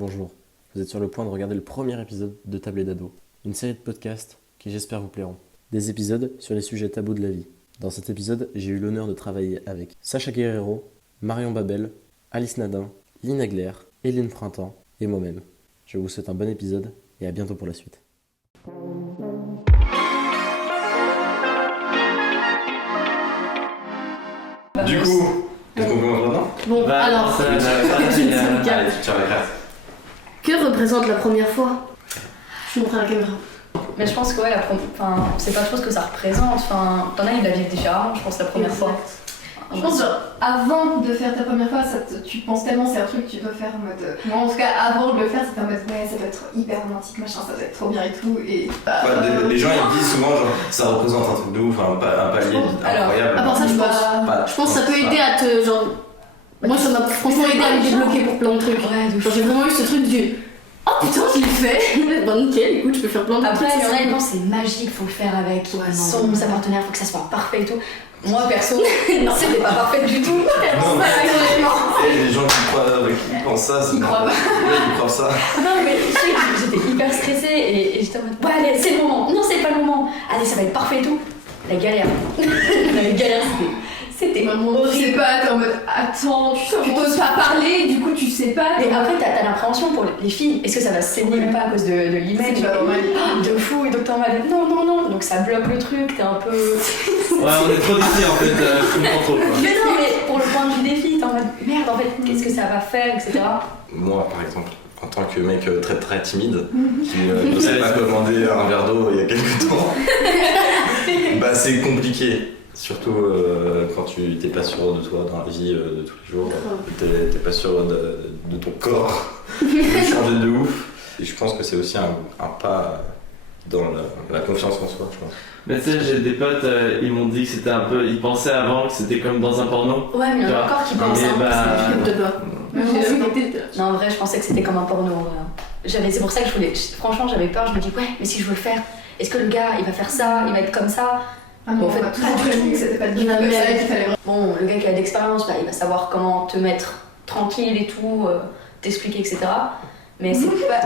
Bonjour, vous êtes sur le point de regarder le premier épisode de Table d'ado, une série de podcasts qui j'espère vous plairont. Des épisodes sur les sujets tabous de la vie. Dans cet épisode, j'ai eu l'honneur de travailler avec Sacha Guerrero, Marion Babel, Alice Nadin, Lina Agler, Hélène Printemps et moi-même. Je vous souhaite un bon épisode et à bientôt pour la suite. Du coup, est-ce qu'on commence maintenant? Bon, alors, Que que représente la première fois? Je montre à la caméra. Mais je pense que ouais, c'est pas trop ce que ça représente. Enfin, t'en as, il la vivent différemment, je pense, la première fois. Je pense avant de faire ta première fois, tu penses tellement c'est un truc que tu peux faire en mode. Moi en tout cas, avant de le faire, c'était en mode ouais, ça doit être hyper romantique, machin, ça doit être trop bien et tout. Et les gens ils disent souvent genre ça représente un truc de ouf, un palier incroyable. À part ça, je pense que ça peut aider à te. Genre, moi, ça m'a franchement aidé à me débloquer pour plein de trucs. Ouais, Genre, j'ai vraiment eu ce truc du. Oh putain, je l'ai fait! Bah nickel, écoute, je peux faire plein de Après, trucs. il y en a, ils pensent c'est magique, faut le faire avec sa partenaire, faut que ça soit parfait et tout. Moi perso, non, c'était pas parfait du tout. Et les gens qui pensent ça, c'est Ils croient pas. Ils croient ça. Non, mais je sais que j'étais hyper stressée et j'étais en mode ouais, allez, c'est le moment. Non, c'est pas le moment. Allez, ça va être parfait et tout. La galère. La galère, c'était tu sais pas, t'es en mode attends, tu t'oses pas parler, du coup tu sais pas. Et après, t'as l'appréhension pour les filles. Est-ce que ça va se saigner ou pas à cause de l'image? C'est pas normal. De fou, et donc t'es en mode non. Donc ça bloque le truc, t'es un peu. Ouais, on est trop déçus en fait, je comprends trop quoi. Mais non, mais pour le point de vue des filles, t'es en mode merde, en fait, qu'est-ce que ça va faire, etc. Moi par exemple, en tant que mec très très timide, qui ne sait pas commander un verre d'eau il y a quelques temps, bah c'est compliqué. Surtout quand tu t'es pas sûr de toi dans la vie de tous les jours, t'es pas sûr de ton corps, de changer de ouf. Et je pense que c'est aussi un pas dans la confiance en soi, je pense. Mais tu sais, j'ai des potes, ils m'ont dit que c'était un peu. Ils pensaient avant que c'était comme dans un porno. Ouais, mais il y en a encore qui pensent. Non, en vrai, je pensais que c'était comme un porno. C'est pour ça que franchement, j'avais peur. Je me dis, ouais, mais si je veux le faire, est-ce que le gars, il va faire ça, il va être comme ça? Bon, en fait, pas du tout, c'était pas du tout comme ça qu'il fallait. Bon, le gars qui a de l'expérience, bah, il va savoir comment te mettre tranquille et tout, t'expliquer, etc. Mais c'est pas.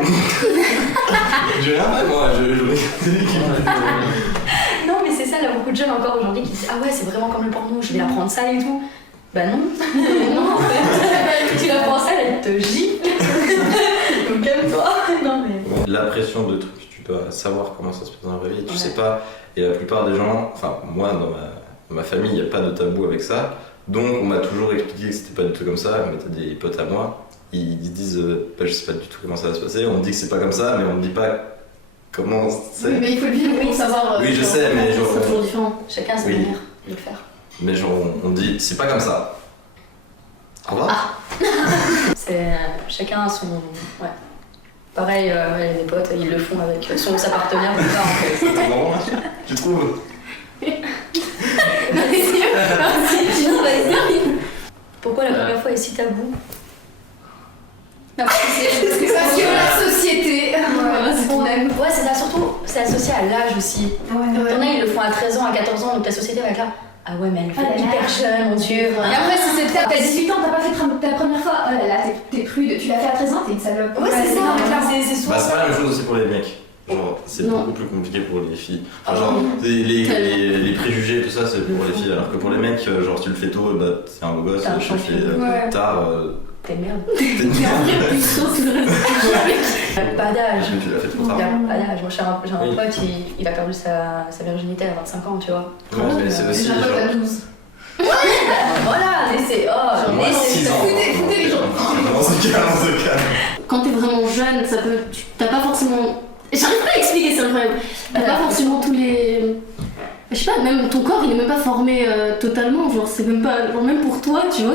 J'ai rien fait moi, Non, mais c'est ça, là, beaucoup de jeunes encore aujourd'hui qui disent ah ouais, c'est vraiment comme le porno, je vais apprendre ça et tout. Bah non, non en fait, tu apprends ça, elle te gifle. Donc calme-toi. Non mais. La pression de trucs, tu dois savoir comment ça se passe dans la vraie vie, tu sais pas. Et la plupart des gens, enfin moi dans ma famille, il n'y a pas de tabou avec ça. Donc on m'a toujours expliqué que c'était pas du tout comme ça, mais t'as des potes à moi, ils disent bah, je sais pas du tout comment ça va se passer, on me dit que c'est pas comme ça, mais on me dit pas comment c'est. Oui, mais il faut le vivre pour savoir. Oui, je sais, mais genre. C'est toujours différent. Chacun a sa manière de le faire. Mais genre on dit c'est pas comme ça. Au revoir. C'est chacun a son. Ouais. Pareil, les potes, ils le font avec sa partenaire ou pas en fait. C'est marrant, tu trouves? Pourquoi la première fois est si tabou? Non, parce que la société, on aime. Ouais, c'est ça, surtout, c'est associé à l'âge aussi. T'en as, ils le font à 13 ans, à 14 ans, donc ta société va être là. Ah ouais, mais elle fait hyper jeune, mon dieu. Et après, si t'as 18 ans, t'as pas fait ta première fois, oh là là, t'es prude, tu l'as fait à 13 ans, t'es une salope. Ouais, c'est ça, c'est souvent Bah, c'est ça. pas la même chose aussi pour les mecs. Genre, c'est Non. beaucoup plus compliqué pour les filles. Enfin, genre, les préjugés et tout ça, c'est pour les filles. Alors que pour les mecs, genre, si tu le fais tôt, bah, t'es un beau gosse. T'es un Si tu le champion. fais tard, T'es merde. t'es une merde. Pas d'âge. Tu l'as fait trop tard. Pas d'âge. Moi, j'ai un Oui. pote, il a perdu sa virginité à 25 ans, tu vois. Ouais, mais c'est aussi J'ai un pote à genre. 12. Voilà, mais c'est. Oh, Moi, mais c'est. 6 ans. Foutez les gens. On se calme. Quand t'es vraiment jeune, ça peut. T'as pas forcément. J'arrive pas à expliquer, c'est incroyable. T'as pas forcément tous les. Je sais pas, même ton corps il est même pas formé totalement, genre c'est même pas. Genre même pour toi, tu vois.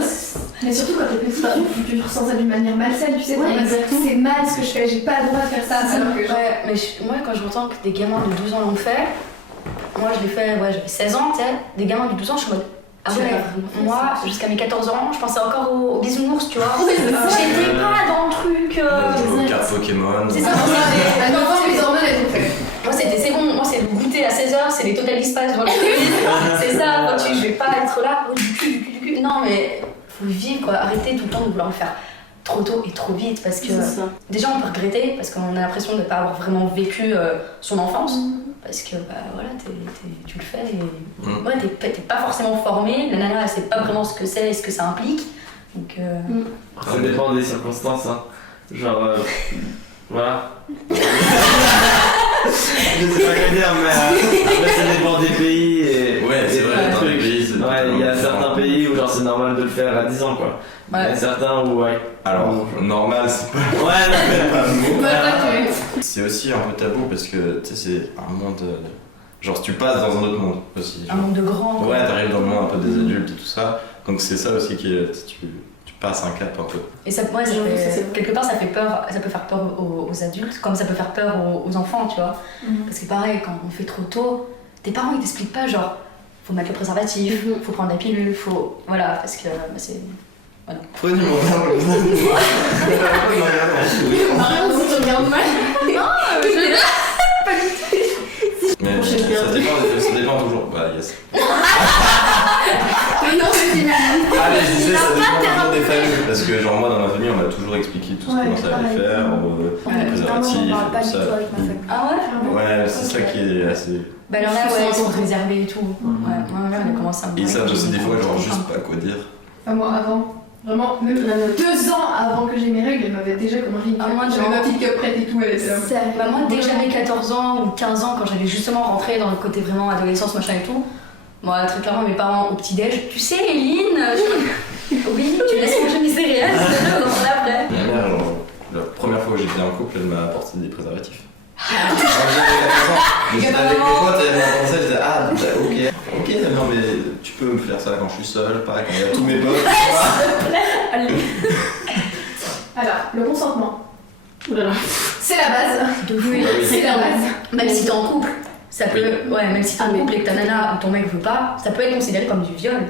Mais surtout quand t'es petit, tu ressens ça d'une manière malsaine, tu sais. Ouais, t'es en mode, exactement. c'est mal ce que je fais, j'ai pas le droit de faire ça. Alors que genre. Ouais, mais moi, quand je entends que des gamins de 12 ans l'ont fait, moi je l'ai fait, ouais, j'avais 16 ans, tu sais, des gamins de 12 ans, je suis en mode. Ah Tu ouais, l'as vraiment fait, moi, ça. jusqu'à mes 14 ans, je pensais encore aux bisounours, tu vois. c'est ça. J'étais pas dans le truc. Aux cartes Pokémon. C'est ça, À 9 ans, les hormones elles ont fait. moi c'est bon, moi c'est le goûter à 16h, c'est les total espaces devant le téléviseur. C'est ça, je vais pas être là, oh, du cul. Non mais faut vivre quoi, arrêtez tout le temps de vouloir le faire trop tôt et trop vite parce que C'est ça. déjà on peut regretter parce qu'on a l'impression de ne pas avoir vraiment vécu son enfance parce que bah voilà tu le fais et ouais, t'es pas forcément formé, la nana elle sait pas vraiment ce que c'est et ce que ça implique donc Ça dépend des circonstances, hein. Genre, voilà. Je sais pas quoi dire, mais après, ça dépend des pays et. Ouais, c'est et vrai, plein de dans les trucs. pays, c'est Ouais, il y a différent. certains pays où genre c'est normal de le faire à 10 ans, quoi. Il y a certains où, ouais. Alors, normal, c'est pas Ouais, C'est aussi un peu tabou parce que tu sais, c'est un monde. Genre, tu passes dans un autre monde aussi. un monde de grands. Ouais, t'arrives dans le monde un peu des adultes et tout ça. Donc, c'est ça aussi qui est. Tu passes un cap un peu. Et ça, ouais, J'avoue, ça, c'est vrai. quelque part, ça fait peur, ça peut faire peur aux adultes, comme ça peut faire peur aux enfants, tu vois. Parce que pareil, quand on fait trop tôt, tes parents ils t'expliquent pas, genre, faut mettre le préservatif, faut prendre la pilule, faut. Voilà, parce que bah, c'est. Prenez mon verre. Marion, si tu regardes mal. Mais J'aime bien. ça dépend toujours. Bah, yes. Mais non, mais c'est mignon. Ah, mais je disais, ça dépend vraiment des familles. Parce que, genre, moi, dans ma famille, on m'a toujours expliqué tout ce Ouais, qu'on savait pareil. faire, les préservatifs, on parle pas tout du ça. tout avec ma famille. Ah ouais? Ouais, c'est ça qui est assez. Bah, il y en a, ouais, ils sont réservés et tout. Ouais, moi, ma mère, elle a commencé à me Ils parler, savent aussi puis des fois, genre, ils juste comprennent. pas quoi dire. Enfin, moi, avant, vraiment, même 2 ans avant que j'ai mes règles, elle m'avait déjà commandé une Ah, cup. moi, J'avais genre- ma petite cup prête et tout, elle était là. Bah, moi, dès que j'avais 14 ans ou 15 ans, quand j'avais justement rentré dans le côté vraiment adolescence, machin et tout, moi, très clairement, mes parents au petit-déj, tu sais, Eline, oui, tu laisses manger mes céréales, c'est dans mon après. Ma mère, genre, la première fois que j'étais en couple, elle m'a apporté des préservatifs. Quand j'avais 14 ans, j'étais avec mes potes et elle m'a apporté ça, je disais, ah, bah, ok, non, mais tu peux me faire ça quand je suis seul, pas quand il y a tous mes potes. Alors, le consentement, Ouh là là. c'est la base. De fou. C'est la base. Même si t'es en couple, ça peut. Ouais, même si t'es en couple et que ta nana ou ton mec veut pas, ça peut être considéré comme du viol.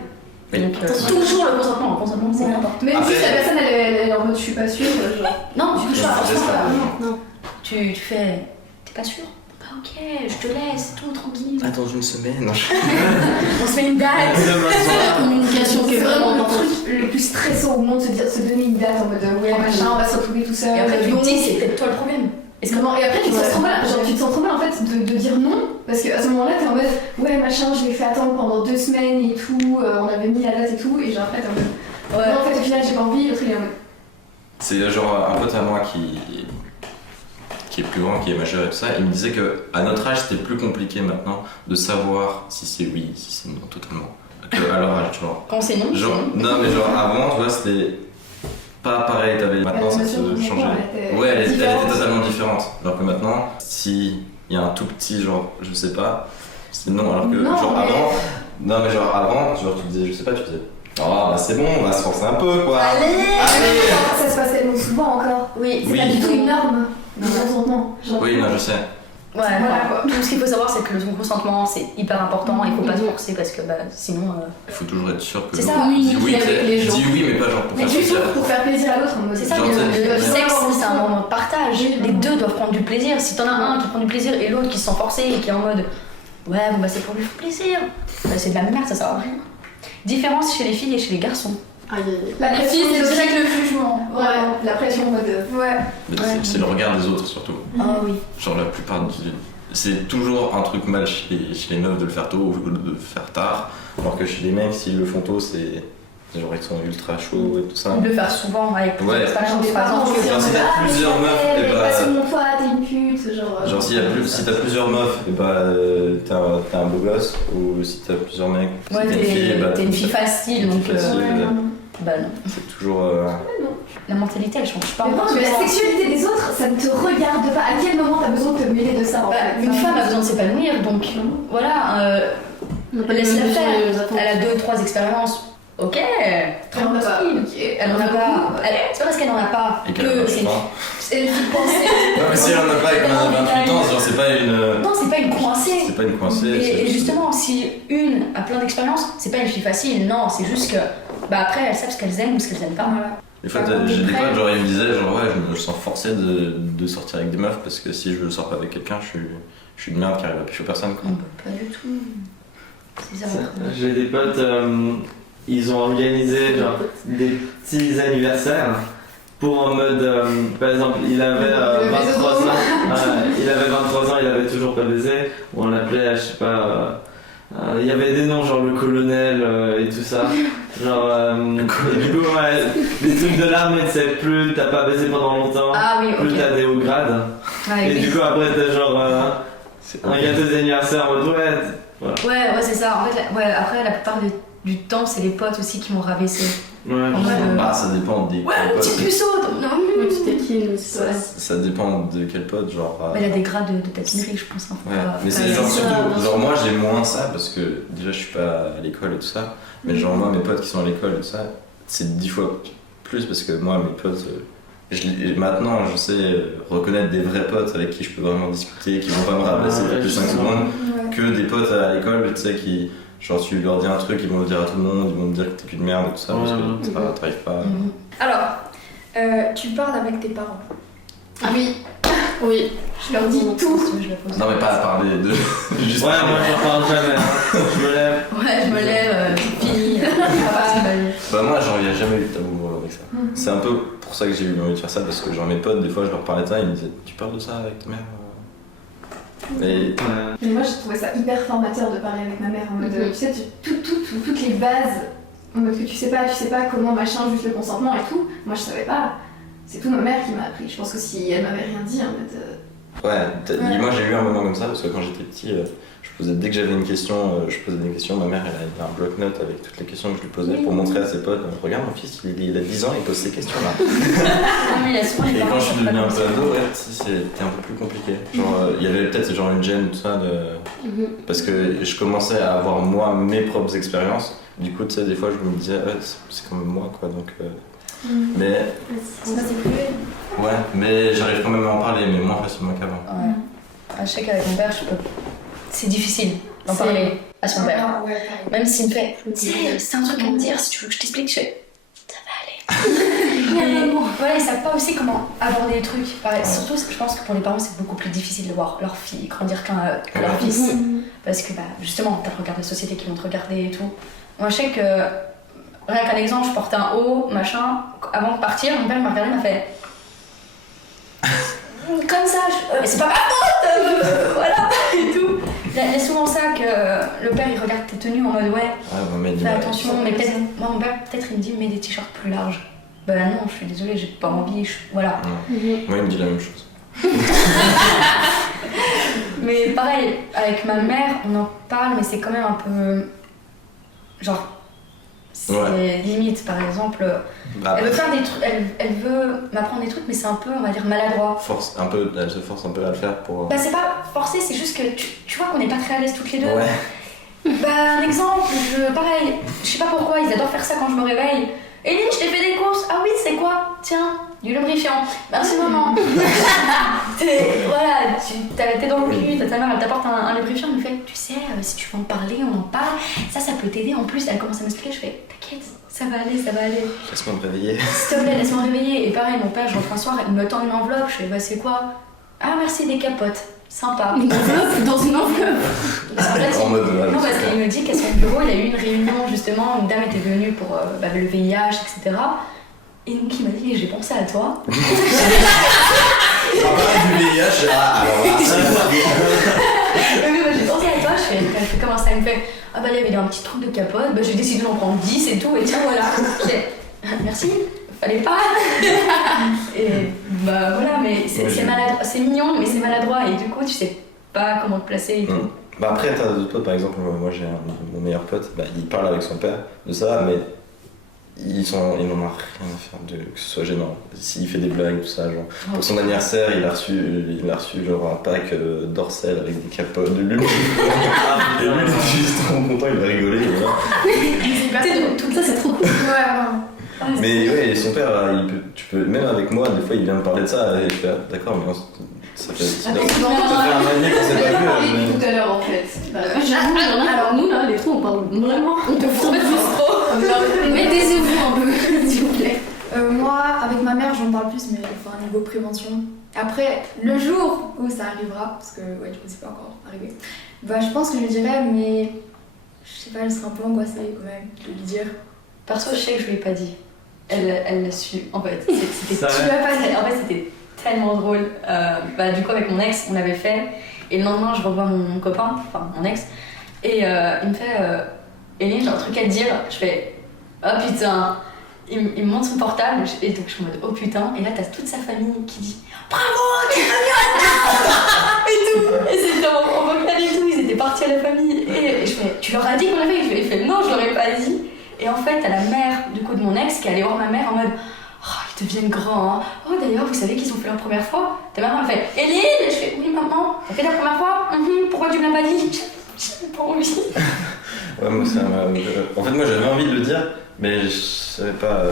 Oui. Donc, toujours le consentement. Le consentement, c'est important. Même Après- si la personne elle est en mode je suis pas sûre, genre. Non, tu touches pas, C'est franchement. ça. Non. Tu fais. T'es pas sûr? Bah, ok, je te laisse, tout tranquille. Attends une semaine. On se met une date. La communication qui est C'est vraiment le importante. truc le plus stressant au monde, se donner une date en mode ouais, machin, on va se retrouver tout seul. Et après, tu non. te dis, c'est peut-être toi le problème. Est-ce que Non, et après tu te sens Ouais. trop mal, genre tu te sens trop mal en fait de dire non, parce qu'à ce moment-là t'es en mode ouais machin je l'ai fait attendre pendant 2 semaines et tout, on avait mis la date et tout, et genre après t'es en mode Ouais. non en fait au final j'ai pas envie, l'autre il est en mode C'est genre un pote à moi qui est plus grand, qui est majeur et tout ça, il me disait que à notre âge c'était plus compliqué maintenant de savoir si c'est oui, si c'est non totalement. Que à leur âge, tu vois. quand c'est non, c'est Genre, non. non mais genre avant, tu vois, c'était pas pareil, t'avais maintenant ça se changeait. Ouais, elle était totalement différente. Alors que maintenant, si il y a un tout petit genre, je sais pas, c'est non. Alors que Non, genre mais- avant, non mais genre avant, genre tu disais, je sais pas, tu disais, oh bah c'est bon, on va se forcer un peu quoi. Allez. ça se passe tellement souvent encore. Oui, C'est Oui. pas du tout une norme. Non, consentement. Genre, Oui, non, je sais. Ouais, Voilà, enfin, quoi. tout ce qu'il faut savoir, c'est que le consentement, c'est hyper important. Il faut pas se forcer parce que bah, sinon. Il faut toujours être sûr que C'est l'autre ça, dit oui, communiquer avec les gens. dis oui, mais pas genre pour mais faire juste plaisir. pour faire plaisir à l'autre en mode C'est ça, Genre, le t'sais, sexe, c'est un moment de partage. Les deux doivent prendre du plaisir. Si t'en as un qui prend du plaisir et l'autre qui se sent forcé et qui est en mode ouais, bon bah c'est pour lui faire plaisir, bah, c'est de la merde, ça sert à rien. Différence chez les filles et chez les garçons. Aïe, aïe, aïe. La Les pression, filles, c'est c'est direct le jugement. Vraiment, la pression en mode ouais. Mais c'est le regard des autres surtout. Ah oui. Genre la plupart c'est toujours un truc mal chez les meufs de le faire tôt ou de le faire tard. Alors que chez les mecs, s'ils le font tôt, c'est genre ils sont ultra chauds et tout ça. De le faire souvent avec plusieurs Ouais. expériences, par exemple. Genre, si t'as plusieurs meufs, et bah- Passe mon toi, t'es une pute, genre. Genre si t'as plusieurs meufs, et bah t'as un beau gosse. Ou si t'as plusieurs mecs, si Ouais, t'es une fille, et bah t'es une fille facile, donc facile. bah non. C'est toujours. La mentalité, elle change pas. Mais bon, la sexualité des autres, ça ne te regarde pas. À quel moment t'as besoin de te mêler de ça en Bah, fait une femme a besoin de s'épanouir, donc voilà, On n'a pas les laisse-la mêmes faire. attentes. Elle a 2-3 expériences. Ok, Elle en a pas. tranquille. Ok. Elle en a pas. C'est pas parce qu'elle en a pas Et qu'elle que marche c'est une pas. c'est une fille coincée. Non, mais si elle en a pas et qu'elle en a 28 ans, genre c'est pas une. Non, c'est pas une coincée. C'est pas une coincée. Et justement, si une a plein d'expériences, c'est pas une fille facile. Non, c'est juste que bah après, elles savent ce qu'elles aiment ou ce qu'elles aiment pas. Des fois, j'ai des potes, genre ils me disaient, genre ouais, je me sens forcé de sortir avec des meufs parce que si je sors pas avec quelqu'un, je suis une merde qui arrive à pécho personne quoi. Pas du tout. C'est ça. J'ai des potes, ils ont organisé genre des petits anniversaires pour en mode, par exemple, il avait 23 ans, il avait toujours pas baisé, ou on l'appelait, je sais pas, il y avait des noms genre le colonel et tout ça, genre, du coup, ouais, des trucs de l'armée, tu sais, plus t'as pas baisé pendant longtemps, Ah oui, plus ok. t'as des hauts grades, Ouais, et oui. du coup après t'as genre C'est un gâteau d'anniversaire en mode ouais, voilà. Ouais, c'est ça. En fait, après, la plupart du temps, c'est les potes aussi qui m'ont rabaissé. Ouais, En mode, Bah, ça dépend des ouais, quel le pote. petit puceau. Non, Oui, tu taquines, c'est Ça, ça. ça dépend de quel pote, genre. il a des grades de taquinerie, je pense. Hein, faut Ouais, pas- mais faut c'est pas- genre ça, surtout, bien genre sûr. moi j'ai moins ça parce que déjà je suis pas à l'école et tout ça, mais genre moi mes potes qui sont à l'école et tout ça, c'est 10 fois plus parce que moi mes potes, maintenant je sais reconnaître des vrais potes avec qui je peux vraiment discuter, qui vont pas me rabasser ouais, plus 5 justement. secondes, Ouais. que des potes à l'école, tu sais, qui, genre tu leur dis un truc, ils vont le dire à tout le monde, ils vont te dire que t'es qu'une merde et tout ça, parce que t'arrives pas. Mhm. Alors, tu parles avec tes parents. Ah oui. Oui. Je leur dis tout. Je la pose. Non mais pas à parler de... juste Ouais, moi j'en parle jamais, hein. Je me lève. Ouais, je me lève, fini. Bah moi j'en ai jamais eu de tabou avec ça. C'est un peu pour ça que j'ai eu envie de faire ça, parce que genre mes potes, des fois je leur parlais de ça, ils me disaient tu parles de ça avec ta mère Et Ouais. Mais moi, j'ai trouvé ça hyper formateur de parler avec ma mère en mode, Mhm. tu sais, toutes les bases, en mode que tu sais pas comment machin, juste le consentement et tout. Moi, je savais pas. C'est tout ma mère qui m'a appris. Je pense que si elle m'avait rien dit, en mode. ouais, moi j'ai eu un moment comme ça, parce que quand j'étais petit, dès que j'avais une question, je posais des questions, ma mère elle avait un bloc-notes avec toutes les questions que je lui posais pour montrer à ses potes, regarde mon fils, il a 10 ans, il pose ces questions-là. Non, mais il y a souvent les Et parents quand je suis qui sont devenu pas un peu comme ça. ado, ouais, c'était un peu plus compliqué. Genre, il y avait peut-être genre une gêne, tout ça, Mhm. parce que je commençais à avoir moi mes propres expériences. Du coup, tu sais, des fois je me disais, c'est quand même moi, quoi, donc. Mais, C'est privé. ouais, mais j'arrive quand même à en parler, mais moins facilement qu'avant. Ouais. Ah, je sais qu'avec mon père, c'est difficile d'en C'est- parler à son père. Ah, ouais, pareil. Même s'il me fait, tu sais, c'est un truc à me dire, si tu veux que je t'explique, je fais, ça va aller. Et voilà, ils savent pas aussi comment aborder les trucs. Pareil, Ouais. surtout, je pense que pour les parents, c'est beaucoup plus difficile de voir leur fille grandir que leur Ouais. fils. Parce que, bah, justement, t'as le regard de la société qui vont te regarder et tout. Moi, je sais que, rien qu'un exemple, je portais un haut, machin, avant de partir, mon père m'a regardé, m'a fait. Comme ça, mais c'est pas ma faute, voilà, et tout. Il y a souvent ça que le père il regarde tes tenues en mode ouais, Ah, mais fais attention, mais peut-être, moi mon père peut-être il me dit mets des t-shirts plus larges. Bah non, je suis désolée, j'ai pas envie, voilà. Moi, il me dit la même chose. Mais pareil, avec ma mère, on en parle, mais c'est quand même un peu. Genre. C'est Ouais. limite, par exemple. Bah, Elle veut faire des trucs, elle veut m'apprendre des trucs, mais c'est un peu, on va dire, maladroit. elle se force un peu à le faire pour. Bah, c'est pas forcé, c'est juste que tu vois qu'on n'est pas très à l'aise toutes les deux. Ouais. Bah, un exemple, pareil, je sais pas pourquoi, ils adorent faire ça quand je me réveille. Eline, je t'ai fait des courses. Ah oui, c'est quoi? Tiens, du lubrifiant. Merci maman. Voilà, t'as la tête dans le cul, ta mère elle t'apporte un lubrifiant, elle me fait, tu sais, si tu veux en parler, on en parle, ça peut t'aider. En plus, elle commence à m'expliquer, je fais, t'inquiète, ça va aller, ça va aller. Laisse-moi me réveiller. S'il te plaît, laisse-moi réveiller. Et pareil, mon père, je rentre un soir, il me tend une enveloppe, je fais, bah c'est quoi? Ah merci, des capotes. Sympa. Une enveloppe dans une enveloppe. Parce qu'en fait, En mode. non, parce qu'il me dit qu'à son bureau, il a eu une réunion justement, une dame était venue pour le VIH, etc. Et donc il m'a dit, j'ai pensé à toi. On parle du VIH, alors là, Et oui, moi j'ai pensé à toi, je fais comment ça, il me fait, ah bah là il y avait un petit truc de capote, bah j'ai décidé d'en prendre 10 et tout, et tiens voilà. Je fais, merci, fallait pas. Et bah voilà, mais c'est maladroit, c'est mignon, mais c'est maladroit, et du coup tu sais pas comment te placer et tout. Bah après, t'as d'autres potes, par exemple, moi j'ai mon meilleur pote, bah, il parle avec son père de ça, mais il n'en a rien à faire de que ce soit gênant. S'il fait des blagues, tout ça, genre. Pour son anniversaire, il a reçu genre un pack d'Orcel avec des capotes de l'huile. Et lui, il était juste trop content, il a rigolé. Voilà. Tu sais, tout ça, c'est trop cool. Ouais, vraiment. Mais ouais, et son père, tu peux, même avec moi, des fois, il vient me parler de ça, et je fais, ah, d'accord, mais ça fait un an qu'on s'est pas vu. mais- Tout à l'heure en fait. J'avoue, alors nous là, les trois, on parle vraiment. On te fout trop. Mettez-vous un peu, s'il vous plaît. Moi, avec ma mère, j'en parle plus, mais enfin, niveau prévention. Après, le jour où ça arrivera, parce que ouais, du coup, c'est pas encore arrivé, bah, je pense que je lui dirais, mais je sais pas, elle serait un peu angoissée quand même de lui dire. Perso, je sais que je lui ai pas dit. Elle l'a su, en fait. C'était Ça Tu l'as pas dit. En fait, c'était tellement drôle. Du coup, avec mon ex, on l'avait fait. Et le lendemain, je revois mon copain, enfin mon ex. Et il me fait Eline, j'ai un truc à te dire. Je fais oh putain. Il me montre son portable. Et donc, je suis en mode oh putain. Et là, t'as toute sa famille qui dit bravo, tu vas bien et tout. Et c'était en vocal et tout. Ils étaient partis à la famille. Et je fais tu leur as dit qu'on l'avait fait? Il fait non, je leur ai pas dit. Et en fait, t'as la mère du coup de mon ex qui est allée voir ma mère en mode oh, ils deviennent grands, hein. Oh, d'ailleurs, vous savez qu'ils ont fait leur première fois? Ta maman elle fait Eline. Je fais oui, maman, t'as fait la première fois? Pourquoi tu me l'as pas dit? J'ai pas envie. Ouais, moi, en fait, moi j'avais envie de le dire, mais je savais pas.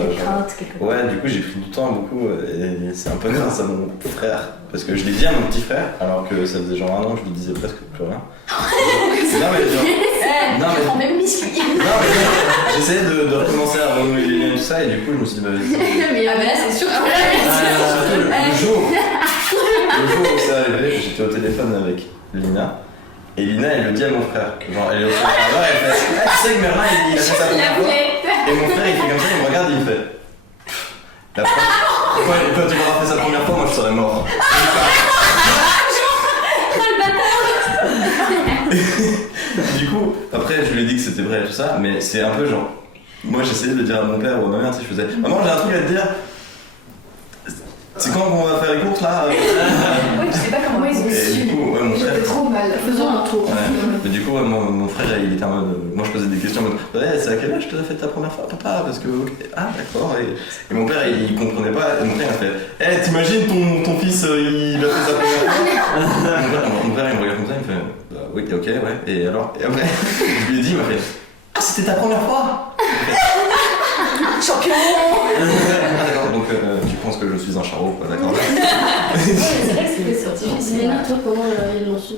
Ouais, du coup, j'ai pris du temps beaucoup, et c'est un peu grâce à mon frère. Parce que je l'ai dit à mon petit frère, alors que ça faisait genre 1 an que je lui disais presque plus rien. Non, mais genre. Non, mais. En même biscuit. Non, mais j'essayais de recommencer à renouer les liens et tout ça, et du coup, je me suis dit, bah, vas-y. Ah, mais là, c'est sûr. Surtout le jour où c'est arrivé, j'étais au téléphone avec Lina. Et Lina, elle le dit à mon frère. Genre, elle est au téléphone, elle fait ah, tu sais que Merlin, il a fait sa première fois. Et mon frère, il fait comme ça, il me regarde et il fait. La première... Quand tu m'auras fait sa première fois, moi je serais mort. Du coup, après, je lui ai dit que c'était vrai et tout ça, mais c'est un peu genre. Moi, j'essayais de le dire à mon père ou à ma mère, tu sais, je faisais maman, j'ai un truc à te dire. C'est quand qu'on va faire les courses là? Oui, je sais pas comment ils ont Et su. du coup, ouais, mon frère. J'étais trop mal. Faisons un tour. Ouais. Mais du coup, ouais, mon frère, il était en mode. Moi, je posais des questions en mode ouais, c'est à quel âge tu as fait ta première fois, papa? Parce que. Okay. Ah, d'accord. Et mon père, il comprenait pas. Et mon père, il a fait hey, t'imagines ton fils, il a fait sa première fois? Mon père, il me regarde comme ça, il me fait bah oui, ok, ouais. Et alors? Et après, je lui ai dit, il m'a fait ah, c'était ta première fois? Champion. Ah, d'accord, donc tu penses que je suis un charreau, quoi, d'accord. C'est vrai que c'est sorti. Léna, toi, comment ils l'ont su?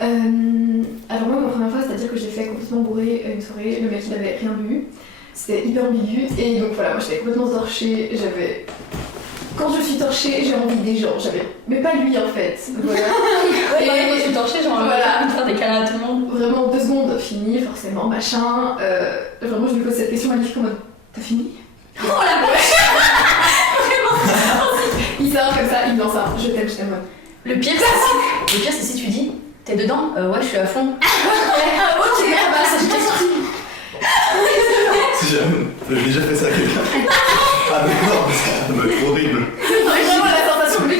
Alors moi, ma première fois, c'est-à-dire que j'ai fait complètement bourré une soirée, le mec il avait rien bu, c'était hyper ambigu, et donc voilà, moi j'étais complètement torchée, j'avais... Quand je suis torchée, j'ai envie des gens, mais pas lui en fait, voilà. Ouais, quand je suis torchée, j'ai envie de faire des câlins à tout le monde. Vraiment 2 secondes, fini, forcément, machin, vraiment je lui pose cette question magnifique en mode, t'as fini? Oh la vache. Il sort comme ça, il me lance un, je t'aime, Le pire, c'est si tu dis t'es dedans? Ouais, je suis à fond. Ok, bah ça j'étais sortie. Si j'avais déjà fait ça à quelqu'un. Ah d'accord, ça doit être horrible. Vraiment la sensation de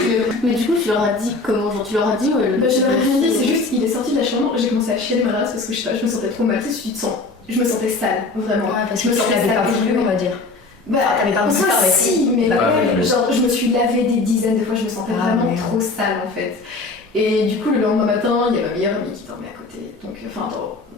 Mais du coup, tu leur as dit comment? Genre, tu leur as dit ouais, Bah, je leur ai rien dit, c'est juste il est sorti de la chambre, j'ai commencé à chialer ma race parce que je sais pas, je me sentais trop mal, tu sais, je me sentais sale, vraiment. Ouais, parce je que me tu sentais l'avais pas sale. voulu, on va dire. Bah, t'avais pas voulu moi, faire avec si, mais Bah, ouais, ouais. genre je me suis lavée des dizaines de fois, je me sentais vraiment merde. trop sale en fait. Et du coup, le lendemain matin, il y a ma meilleure amie qui dormait à côté, donc enfin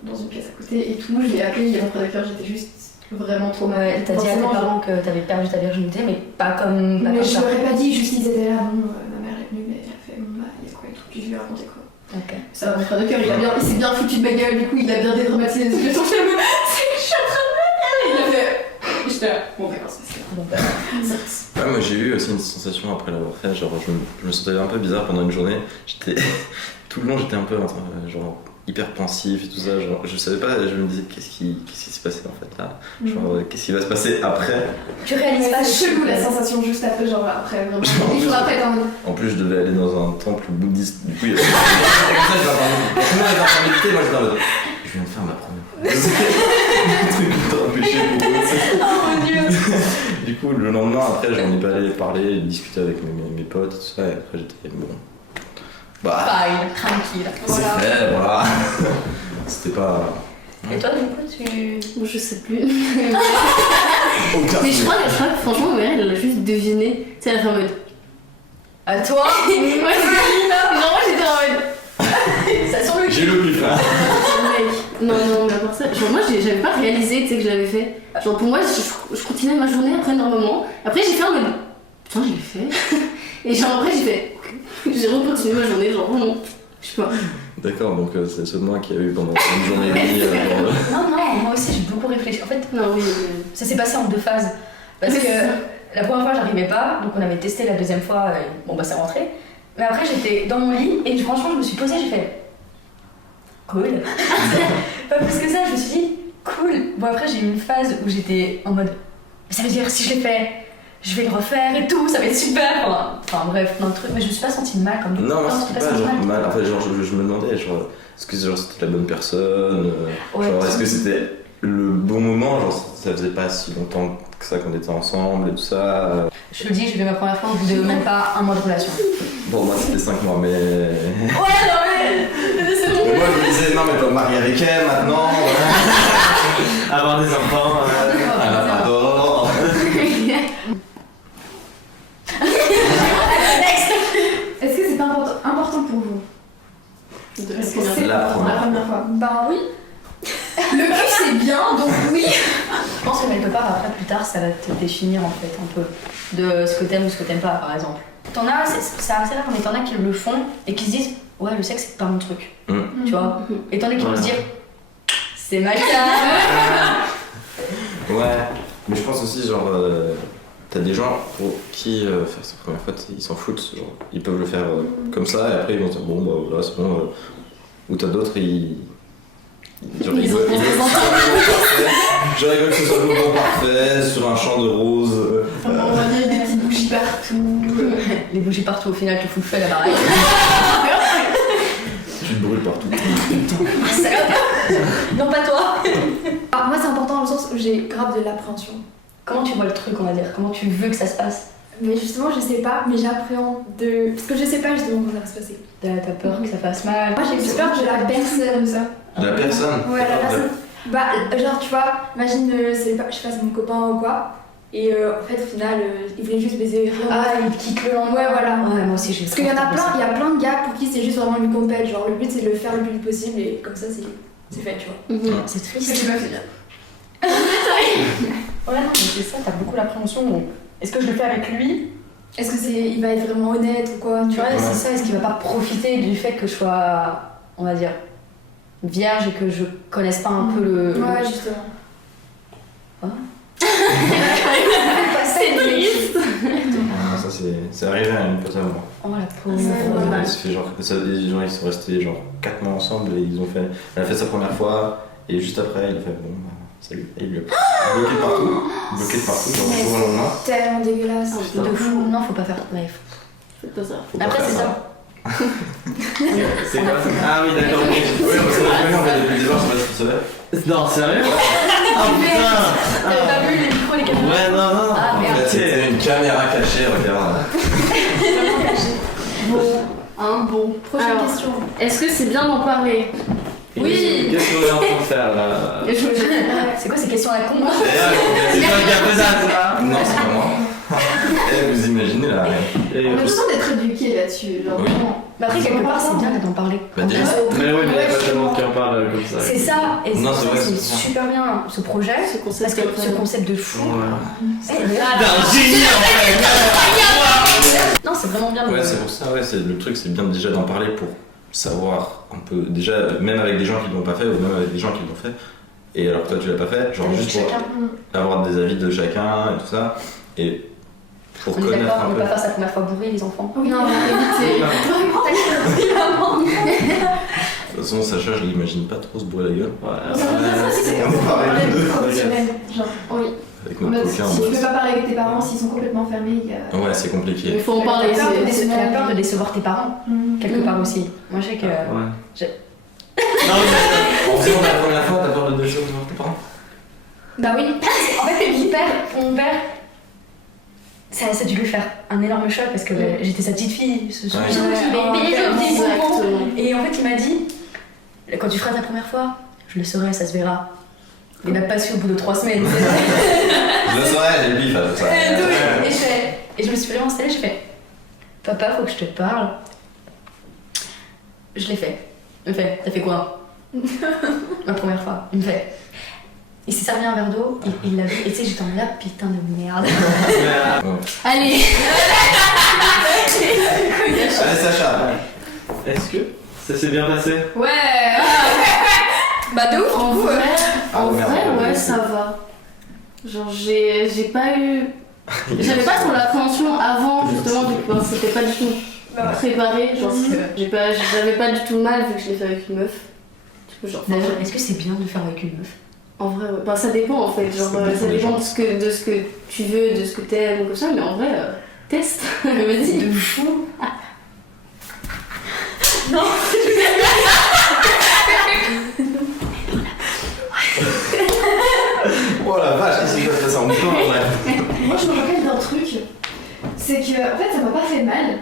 dans une pièce à côté et tout, je l'ai appelée, il y a mon frère de cœur, j'étais juste vraiment trop mal. Ouais, t'as dit à tes Forcément, parents que t'avais perdu ta virginité, mais pas comme mais je ça. leur ai pas dit, juste ils étaient là, bon, ma mère est venue, mais elle a fait, bon bah, il y a quoi et tout, puis je lui ai raconté quoi. Ok. Ça va, mon frère de cœur, il s'est bien foutu de ma gueule, du coup il a bien dédramatisé les situations. Je suis en train de me il a fait. J'étais là, bon d'accord, c'est ça. Bon, bah, Ouais, moi j'ai eu aussi une sensation après l'avoir fait, genre je me sentais un peu bizarre pendant une journée. Tout le long j'étais un peu genre hyper pensif et tout ça, genre je savais pas, je me disais qu'est-ce qui s'est passé en fait là, genre qu'est-ce qui va se passer après. tu réalises pas C'est chelou la sensation juste après, genre après, vraiment. Genre, Il faut après quand même. En plus je devais aller dans un temple bouddhiste, du coup il y avait comme ça, tout le monde était en train de méditer, moi j'étais en mode je viens de faire ma première fois. Truc ultra péché pour eux. Oh mon dieu. Du coup le lendemain après j'en ai pas allé parler, discuter avec mes potes et tout ça, et après j'étais bon. Bah, Fine, tranquille. c'est fait, voilà. C'était pas. Et toi, du coup, tu. Moi, je sais plus. Aucun Mais je crois que franchement, ma mère, elle l'a juste deviné. Tu sais, elle a fait en mode. À toi. Moi, j'étais en mode. Ça sent le J'ai le plus fort. Mec. Non, mais à part ça, genre, moi, j'avais pas réalisé, tu sais, que je l'avais fait. Genre, pour moi, je continuais ma journée après, normalement. Après, j'ai fait en mode. Putain, je l'ai fait. Et genre, après, j'ai fait. J'ai recontinué ma journée, genre, vraiment. Je sais pas. D'accord, donc c'est seulement moi qui a eu pendant une journée et demie. Non, moi aussi, j'ai beaucoup réfléchi. En fait, Non, oui. ça s'est passé en 2 phases. Parce que la première fois, j'arrivais pas, donc on avait testé la deuxième fois, et bon, bah, c'est rentré. Mais après, j'étais dans mon lit, et franchement, je me suis posée, j'ai fait. Cool. Pas plus que ça, je me suis dit, cool. Bon, après, j'ai eu une phase où j'étais en mode. mais ça veut dire si je l'ai fait, je vais le refaire et tout, ça va être super. Enfin bref, plein de trucs, mais je me suis pas sentie mal comme Non, moi tu c'était t'es pas sentie genre mal. En fait, genre, je me demandais, genre, est-ce que genre, c'était la bonne personne Ouais, genre, est-ce que c'était le bon moment? Genre, ça faisait pas si longtemps que ça qu'on était ensemble et tout ça. Je le dis, j'ai fait ma première fois au bout de même pas un mois de relation. Bon, moi c'était 5 mois, mais. Ouais, non mais c'est bon. Mais moi je me disais, non, mais pas me marier avec elle maintenant. Avoir des enfants. Un labrador. Est-ce que c'est pas important pour vous? Est-ce que C'est La la première fois. Ben oui. Le cul c'est bien, donc oui. Je pense que quelque part, après, plus tard, ça va te définir en fait un peu de ce que t'aimes ou ce que t'aimes pas, par exemple. T'en as, c'est assez rare, mais t'en as qui le font et qui se disent ouais, le sexe c'est pas mon truc, tu vois. Et t'en as qui vont se dire c'est ma carte. Ouais, mais je pense aussi, genre, t'as des gens pour qui faire sa première fois, ils s'en foutent. Genre, ils peuvent le faire comme ça et après ils vont se dire, bon, bah voilà, c'est bon. Ou t'as d'autres, genre, ils veulent que ce soit le moment parfait, sur un champ de roses. On va dire des petites bougies partout. Les bougies partout, au final, tu fous le feu là-bas. Tu te brûles partout. Non, pas toi. Ah, moi c'est important dans le sens où j'ai grave de l'appréhension. Comment tu vois le truc, on va dire? Comment tu veux que ça se passe? Mais justement je sais pas, mais j'appréhende de... Parce que je sais pas justement comment ça va se passer. T'as peur que ça fasse mal? Moi j'ai plus peur de la personne. ça. De la personne. Ouais, la personne. Bah genre tu vois, imagine, c'est pas, je sais pas, c'est mon copain ou quoi. Et en fait au final, il voulait juste baiser rien. Ah, il kick le lendemain. Ouais, voilà. Ouais, moi aussi j'ai Parce qu'il y en a plein, il y a plein de gars pour qui c'est juste vraiment une compète. Genre le but c'est de le faire le plus vite possible et comme ça c'est fait, tu vois. C'est C'est triste. que ma fille. Ouais, non, mais c'est ça, t'as beaucoup l'appréhension. Bon, est-ce que je le fais avec lui? Est-ce que il va être vraiment honnête ou quoi, Tu vois, c'est ça, est-ce qu'il va pas profiter du fait que je sois, on va dire, vierge et que je connaisse pas un peu le. Ouais, justement. C'est triste. Ah, ça c'est arrivé à une pote à moi. Oh la pauvre. Il se fait genre, les gens ils sont restés genre 4 mois ensemble et elle a fait sa première fois et juste après il a fait bon bah, salut et il lui a bloqué de partout, genre du jour au lendemain. Tellement dégueulasse. De fou. Non, faut pas faire. Ouais, C'est pas ça. Faut pas après, faire c'est ça. C'est quoi ça? Ah oui, d'accord. Oui, parce qu'on a connu en fait depuis le départ, je sais pas si tu savais. Non, sérieux? Ah putain! T'avais pas vu les micros, les caméras? Ouais, non. Ah, En merde. fait, c'était une caméra cachée, regarde. Bon. Prochaine Alors, question. est-ce que c'est bien d'en parler? Oui. Qu'est-ce qu'on est en train de faire là? C'est quoi ces questions à la con? C'est toi qui as fait ça, c'est ça? Non, c'est pas moi. Vous imaginez là. Et- On a besoin d'être éduqué là-dessus. Genre, Oui. vraiment. Mais après, quelque part, c'est bien d'en parler. Bah, déjà, Mais oui, mais il n'y a pas tellement qui en parle comme ça. C'est ça, et Non, c'est c'est pour vrai, ça que c'est c'est ça. super bien ce projet. Ce Parce concept, que ce concept de fou. Ouais. Eh, T'es un génie en fait! Non, c'est vraiment bien. Ouais, c'est pour ça, ouais, c'est le truc, c'est bien déjà d'en parler pour savoir un peu, déjà, même avec des gens qui l'ont pas fait ou même avec des gens qui l'ont fait, et alors que toi tu l'as pas fait, genre juste pour avoir des avis de chacun et tout ça, et pour On est connaître d'accord, un on ne peu. peut pas faire sa première fois bourrée, les enfants. Oui, non, évitez. De toute façon, Sacha, je l'imagine pas trop se bourrer la gueule. Ouais, On est pareil, les deux. Professionnel. Genre, oui. Avec On a- notre si coquin. tu peux pas parler avec tes parents, s'ils sont complètement fermés, il y a. Ouais, c'est compliqué. Il faut en parler. T'as peur de c'est- décevoir- t'as peur de décevoir tes parents, quelque part aussi. Moi, je sais que. Ouais. J'ai- Non, mais. En faisant la première fois, t'as peur de décevoir tes parents? Bah oui. En fait, mon père, ça a dû lui faire un énorme choc parce que j'étais sa petite fille, ce Ouais. petit bébé, petit bonbon. Exactement. Et en fait, il m'a dit quand tu feras ta première fois, je le saurai, ça se verra. Il n'a pas su au bout de 3 semaines. Je le saurais, j'ai le bif à tout ça. Et je me suis vraiment installée, je fais papa, faut que je te parle. Je l'ai fait. Il me fait, t'as fait quoi? Ma première fois. Il me fait. Il s'est servi un verre d'eau, il l'a vu, et tu sais, j'étais en mode putain de merde. Allez. Allez, Sacha. Est-ce que ça s'est bien passé? Ouais. Bah de ouf. En vrai, Ah, merde, ouais, ouais. ça va. Genre, j'ai pas eu. J'avais pas trop l'appréhension avant, justement, vu que c'était pas du tout préparé. Genre, j'avais pas du tout mal vu que je l'ai fait avec une meuf. Du coup, genre, D'ailleurs, est-ce que c'est bien de le faire avec une meuf? En vrai, ouais. Bah, ça dépend en fait. Genre, ça dépend de ce que tu veux, de ce que t'aimes ou comme ça. Mais en vrai, teste. Vas-y. De fou. Oh la vache, qu'est-ce qui va se passer en même temps ouais. Moi, je me rappelle d'un truc, c'est que en fait, ça m'a pas fait mal.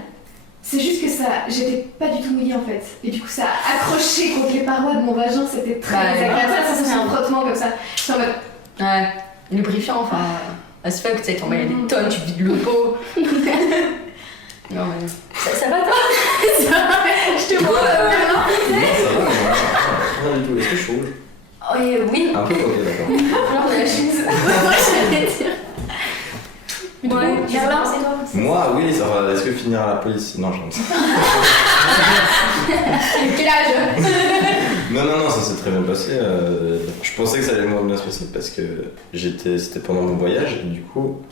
C'est juste que ça, j'étais pas du tout mouillée en fait. Et du coup, ça a accroché contre les parois de mon vagin, c'était très agréable. Ça c'est un frottement comme ça. J'étais en mode. Ouais, lubrifiant, enfin. As fuck, tu sais, t'en mets des tonnes, tu vides le pot. Non, mais. Ça va toi? Je te vois, Non, ça va, rien du tout. Est-ce que je suis rouge? Oh, oui. Un peu, ok, d'accord. Alors, la chemise. Moi, j'allais dire. Ouais, Merlin, c'est toi? Moi, oui, ça va. Est-ce que finir à la police? Non, je ne Quel âge? Non, ça s'est très bien passé. Je pensais que ça allait moins bien se passer parce que c'était pendant mon voyage et du coup,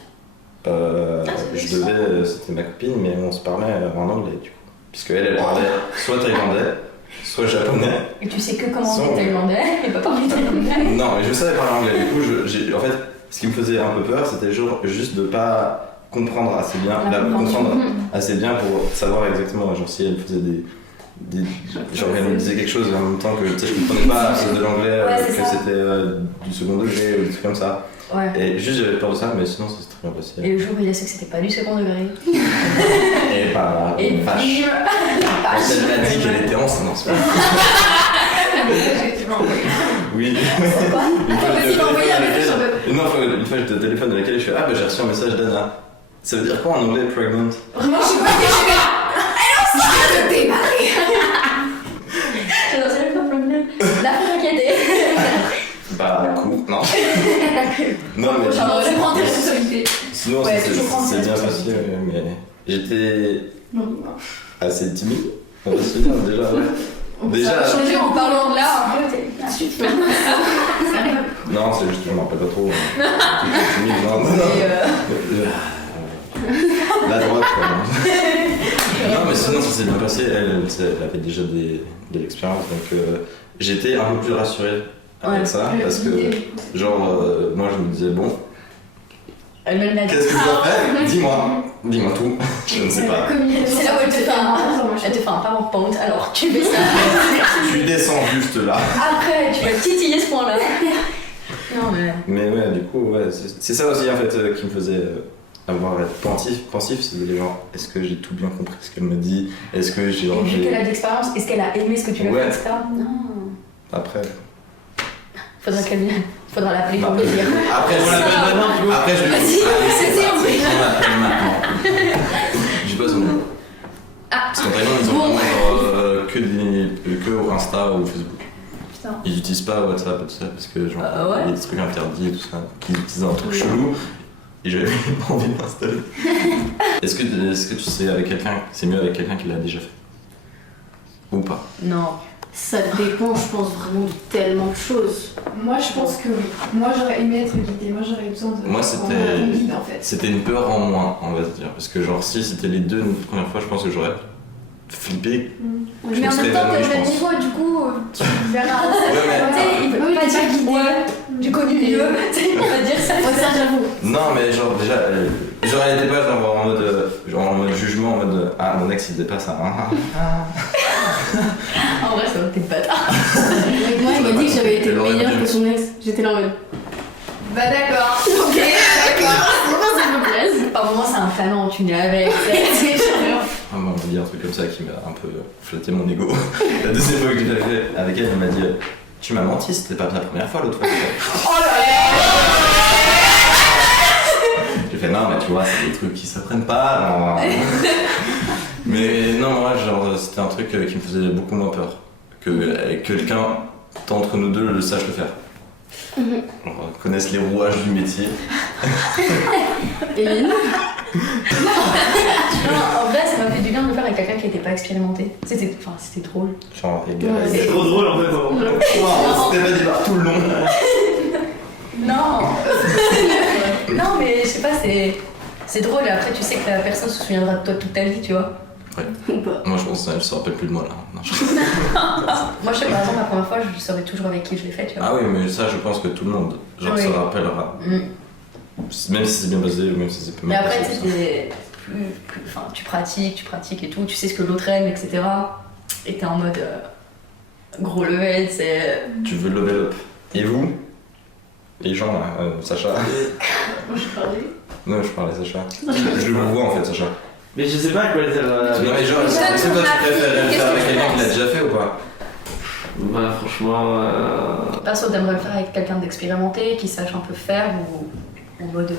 c'était ma copine, mais on se parlait en anglais du coup. Puisque elle parlait soit thaïlandais, soit japonais. Et tu sais que comment t'es thaïlandais et pas parler thaïlandais. Non, mais je savais parler anglais. Du coup, en fait, ce qui me faisait un peu peur, c'était juste de pas comprendre assez bien, assez bien pour savoir exactement, genre si elle faisait genre elle me disait quelque chose en même temps que tu sais, je comprenais pas de l'anglais, que c'était du second degré ou des trucs comme ça. Ouais. Et juste j'avais peur de ça, mais sinon ça s'est très bien passé. Et le jour où il a su que c'était pas du second degré. Et pas vache. Elle m'a dit qu'elle était enceinte, non, c'est pas. Oui. Une fois j'étais au téléphone avec elle et je fais ah bah j'ai reçu un message d'Anna. Ça veut dire quoi en anglais pregnant? Vraiment, je sais pas que je suis de démarrer. J'adore, c'est le problème. La fracassée. Bah cool, non. Non mais Je prends tes responsabilités. sinon Ouais, c'est toujours prendre bien tes passé, responsabilités. mais j'étais Non, assez timide, on va se dire déjà. Ouais. Déjà. changer en parlant de là. Non, c'est juste que je m'en rappelle pas trop. Timide, non. La droite, quoi. Non, mais sinon, ça s'est bien passé. Elle avait déjà de l'expérience, donc j'étais un peu plus rassuré avec ça, parce que, genre, moi je me disais, bon, qu'est-ce que je dois faire? Dis-moi tout. Je ne sais pas. C'est là où elle te fait un PowerPoint, alors tu fais ça. Tu descends juste là. Après, tu vas titiller ce point-là. Non, mais. Mais ouais, du coup, ouais, c'est ça aussi en fait qui me faisait être pensif, c'est de genre, est-ce que j'ai tout bien compris ce qu'elle me dit? Est-ce que j'ai. Et vu qu'elle a de l'expérience, est-ce qu'elle a aimé ce que tu lui as fait, etc. Non. Après. Faudra l'appeler pour le dire. Après, je l'appelle maintenant, tu vois. Après, je lui dis. On l'appelle maintenant. J'ai pas son nom. Ah. Parce qu'en Thaïlande, ils ont vraiment que Insta ou Facebook. Putain. Ils n'utilisent pas WhatsApp et tout ça parce que genre ouais. il y a des trucs interdits et tout ça. Ils utilisent un truc chelou et j'avais pas envie de l'installer. Est-ce que tu sais avec quelqu'un, c'est mieux avec quelqu'un qui l'a déjà fait? Ou pas? Non. Ça dépend, je pense, vraiment de tellement de choses. Moi, je pense que oui. Moi, j'aurais aimé être guidée. Moi, j'aurais eu besoin de. Moi, d'un guide en fait. c'était une peur en moins, on va se dire. Parce que, genre, si c'était les deux premières fois, je pense que j'aurais flippé. Je Mais me en serais même temps, t'es évanoui, au je même pense. niveau, du coup, tu verras. Ouais, mais- Tu sais, il peut pas dire guidé. Ouais, j'ai connu mieux. Tu sais, il va dire ça. Ouais, ça, j'avoue. Non, mais genre, déjà, elle était pas genre en mode jugement, en mode ah, mon ex il faisait pas ça. En vrai, ça va peut-être bâtard. Moi, il m'a dit que j'avais été Elle aurait meilleure dû. que son ex. J'étais là en mode. Bah, d'accord. Ok, d'accord. Comment ça me plaise? Par moment, c'est un talent, tu n'es avec. C'est genre. Ah, bah, on va dire un truc comme ça qui m'a un peu flatté mon ego. La deuxième fois que je l'ai fait avec elle, elle m'a dit tu m'as menti, c'était pas la première fois l'autre fois. Oh là là. J'ai fait non, mais tu vois, c'est des trucs qui s'apprennent pas. Non. Mais non, moi, genre, c'était un truc qui me faisait beaucoup moins peur. Que quelqu'un d'entre nous deux le sache le faire. Genre, connaisse les rouages du métier. Et non. Non, en vrai, ça m'a fait du bien de le faire avec quelqu'un qui n'était pas expérimenté. C'était drôle. Genre, C'est trop drôle en fait. Wow, c'était pas dit par tout le long. Non. Non, mais je sais pas, c'est drôle et après tu sais que la personne se souviendra de toi toute ta vie, tu vois. Ou pas. Moi, je pense que elle se rappelle plus de moi là. Non, Moi, je sais, par exemple, la première fois, je saurais toujours avec qui je l'ai fait, tu vois. Ah oui, mais ça, je pense que tout le monde genre, Oui. se rappellera. Mm. Même si c'est bien basé ou même si c'est pas Mais mal après, passé, tu sais, enfin, tu pratiques et tout, tu sais ce que l'autre aime, etc. Et t'es en mode gros level, c'est. tu veux level up. Et vous les gens là, Sacha. Moi, je parlais. Non, je parlais Sacha. Je le vois en fait, Sacha. Mais je sais pas à quoi dire. Non, mais genre, est-ce que toi tu préfères le faire avec quelqu'un qui l'a déjà fait ou pas? Bah, franchement. Perso, t'aimerais le faire avec quelqu'un d'expérimenté, qui sache un peu faire, ou en mode.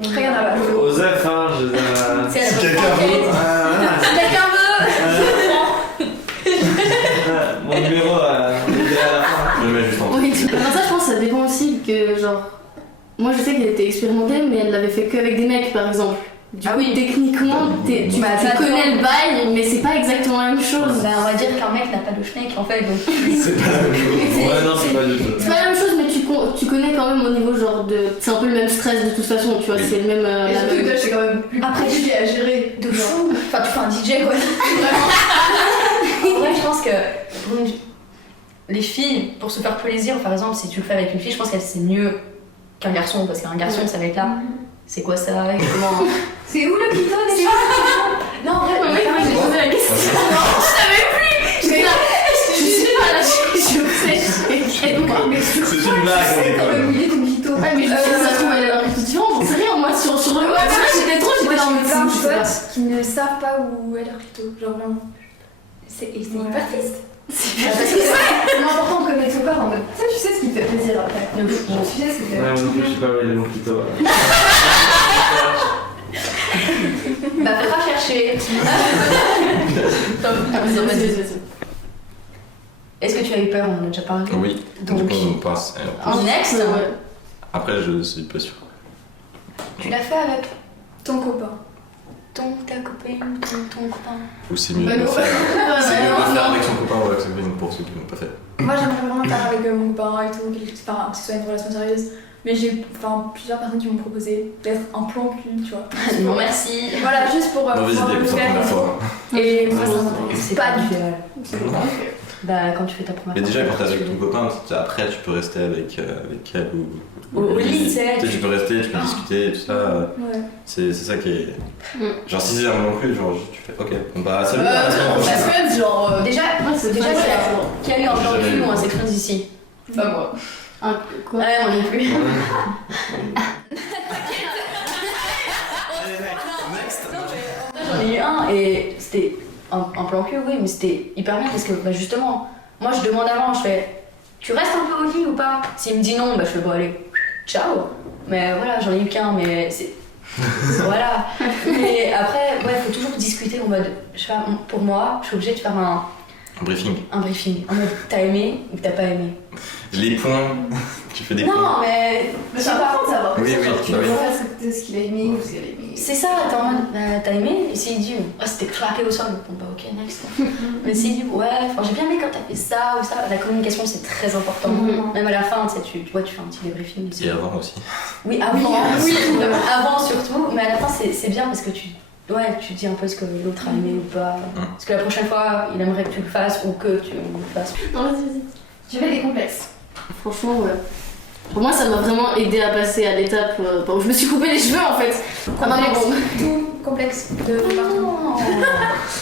Rien à voir. Osef, hein, je. C'est la quelqu'un enquête. veut. Si quelqu'un veut Mon numéro, il est à la fin. Je le mets juste en Oui, enfin, ça, je pense que ça dépend aussi que, genre. Moi, je sais qu'elle était expérimentée, mais elle l'avait fait qu'avec des mecs, par exemple. Du Ah coup, oui. techniquement, tu Bah, ça connais le bail, mais c'est pas exactement la même chose. Bah, on va dire qu'un mec n'a pas de schneck en fait, donc. C'est pas la même chose. Ouais, non, c'est pas du tout. C'est pas la même chose, mais tu connais quand même au niveau genre de. C'est un peu le même stress de toute façon, tu vois, c'est le même. Et la surtout que même- toi, c'est quand même plus Après, compliqué à gérer. De fou. Enfin, tu fais un DJ quoi. En vrai, je pense que pour les filles, pour se faire plaisir, par exemple, si tu le fais avec une fille, je pense qu'elle c'est mieux qu'un garçon, parce qu'un garçon, ça va être là. C'est quoi ça? Comment. C'est où le clito déjà? Non, en vrai, Non, mais moi, j'ai posé la question. Je sais pas, là, je sais. Mais C'est une blague, quand même mouiller ton clito. Ouais, mais ça se trouve, elle a un clito différent, j'en sais rien, moi, sur le web, j'étais Moi, dans j'ai plein de je sais pas. potes qui ne savent pas où est leur clito. Genre vraiment. C'est hyper triste. Parce que c'est important de connaître son corps en mode. Ça, tu sais ce qui te fait plaisir après. De fou. Tu sais ce que Ouais, moi non plus, je sais pas où il est mon clito. Bah, faudra chercher. Vas-y. Est-ce que tu as eu peur? On en a déjà parlé. Oui, Donc- du coup on passe. En next, ouais. Après, je suis pas sûr. tu l'as fait avec ton copain. ta copine, ton copain. Ou c'est mieux Bah de le non. faire. C'est mieux de le faire non. avec son copain ou avec sa copine pour ceux qui l'ont pas fait. Moi, j'aimerais vraiment le faire avec mon copain et tout, enfin, que ce soit une relation sérieuse. Mais j'ai plusieurs personnes qui m'ont proposé d'être un plan cul, tu vois. Non, merci. Voilà, juste pour Mauvaise pouvoir idée le pour sa faire. première fois. Et moi, ça Ouais. m'intéresse C'est pas du tout. idéal. Bah, quand tu fais ta première Mais déjà, fois, quand t'es avec tu- ton copain, après tu peux rester avec elle ou. Au lit, tu sais. Tu sais, tu peux rester, tu peux discuter et tout ça. Ouais. C'est ça qui est. Mm. Genre, si c'est un non plus, genre, tu fais ok, bon bah salut. La à la semaine prochaine. semaine, genre. Déjà, c'est déjà, pas qui a eu un plan Jamais cul eu. ou un sex friends ici? Pas moi. Quoi? Ouais, moi non plus. J'en ai eu un et c'était un plan cul, oui, mais c'était hyper bien parce que bah, justement, moi je demande avant, je fais tu restes un peu au lit ou pas? S'il me dit non, bah je fais bon allez, ciao. Mais voilà, j'en ai eu qu'un, mais c'est. Voilà. Mais après, ouais, faut toujours discuter en mode, je sais pas, pour moi, je suis obligée de faire un Briefing. briefing. En mode t'as aimé ou t'as pas aimé. Les points, tu fais des points. Non, mais. Mais c'est important de savoir que Oui, ça, oui, genre, tu bah peux oui. faire ce qu'il a aimé ou ce qu'elle a aimé. C'est ça, t'es en mode, t'as aimé? Et s'il dit, ah c'était claqué au sol, bon bah ok, next. Mais s'il dit, ouais, enfin, j'ai bien aimé quand t'as fait ça ou ça, la communication c'est très important. Mhm. Même à la fin, tu sais, tu vois, tu fais un petit débriefing. Et avant aussi. Oui, avant, Oui, avant surtout, mais à la fin c'est bien parce que tu dis un peu ce que l'autre a aimé ou pas. Parce que la prochaine fois, il aimerait que tu le fasses ou que tu le fasses. Non, vas-y. Tu avais des complexes. Franchement, ouais. Pour moi, ça m'a vraiment aidé à passer à l'étape où je me suis coupé les cheveux en fait. Ça m'a Complexe. bon. Tout complexe de partout. Non. Non,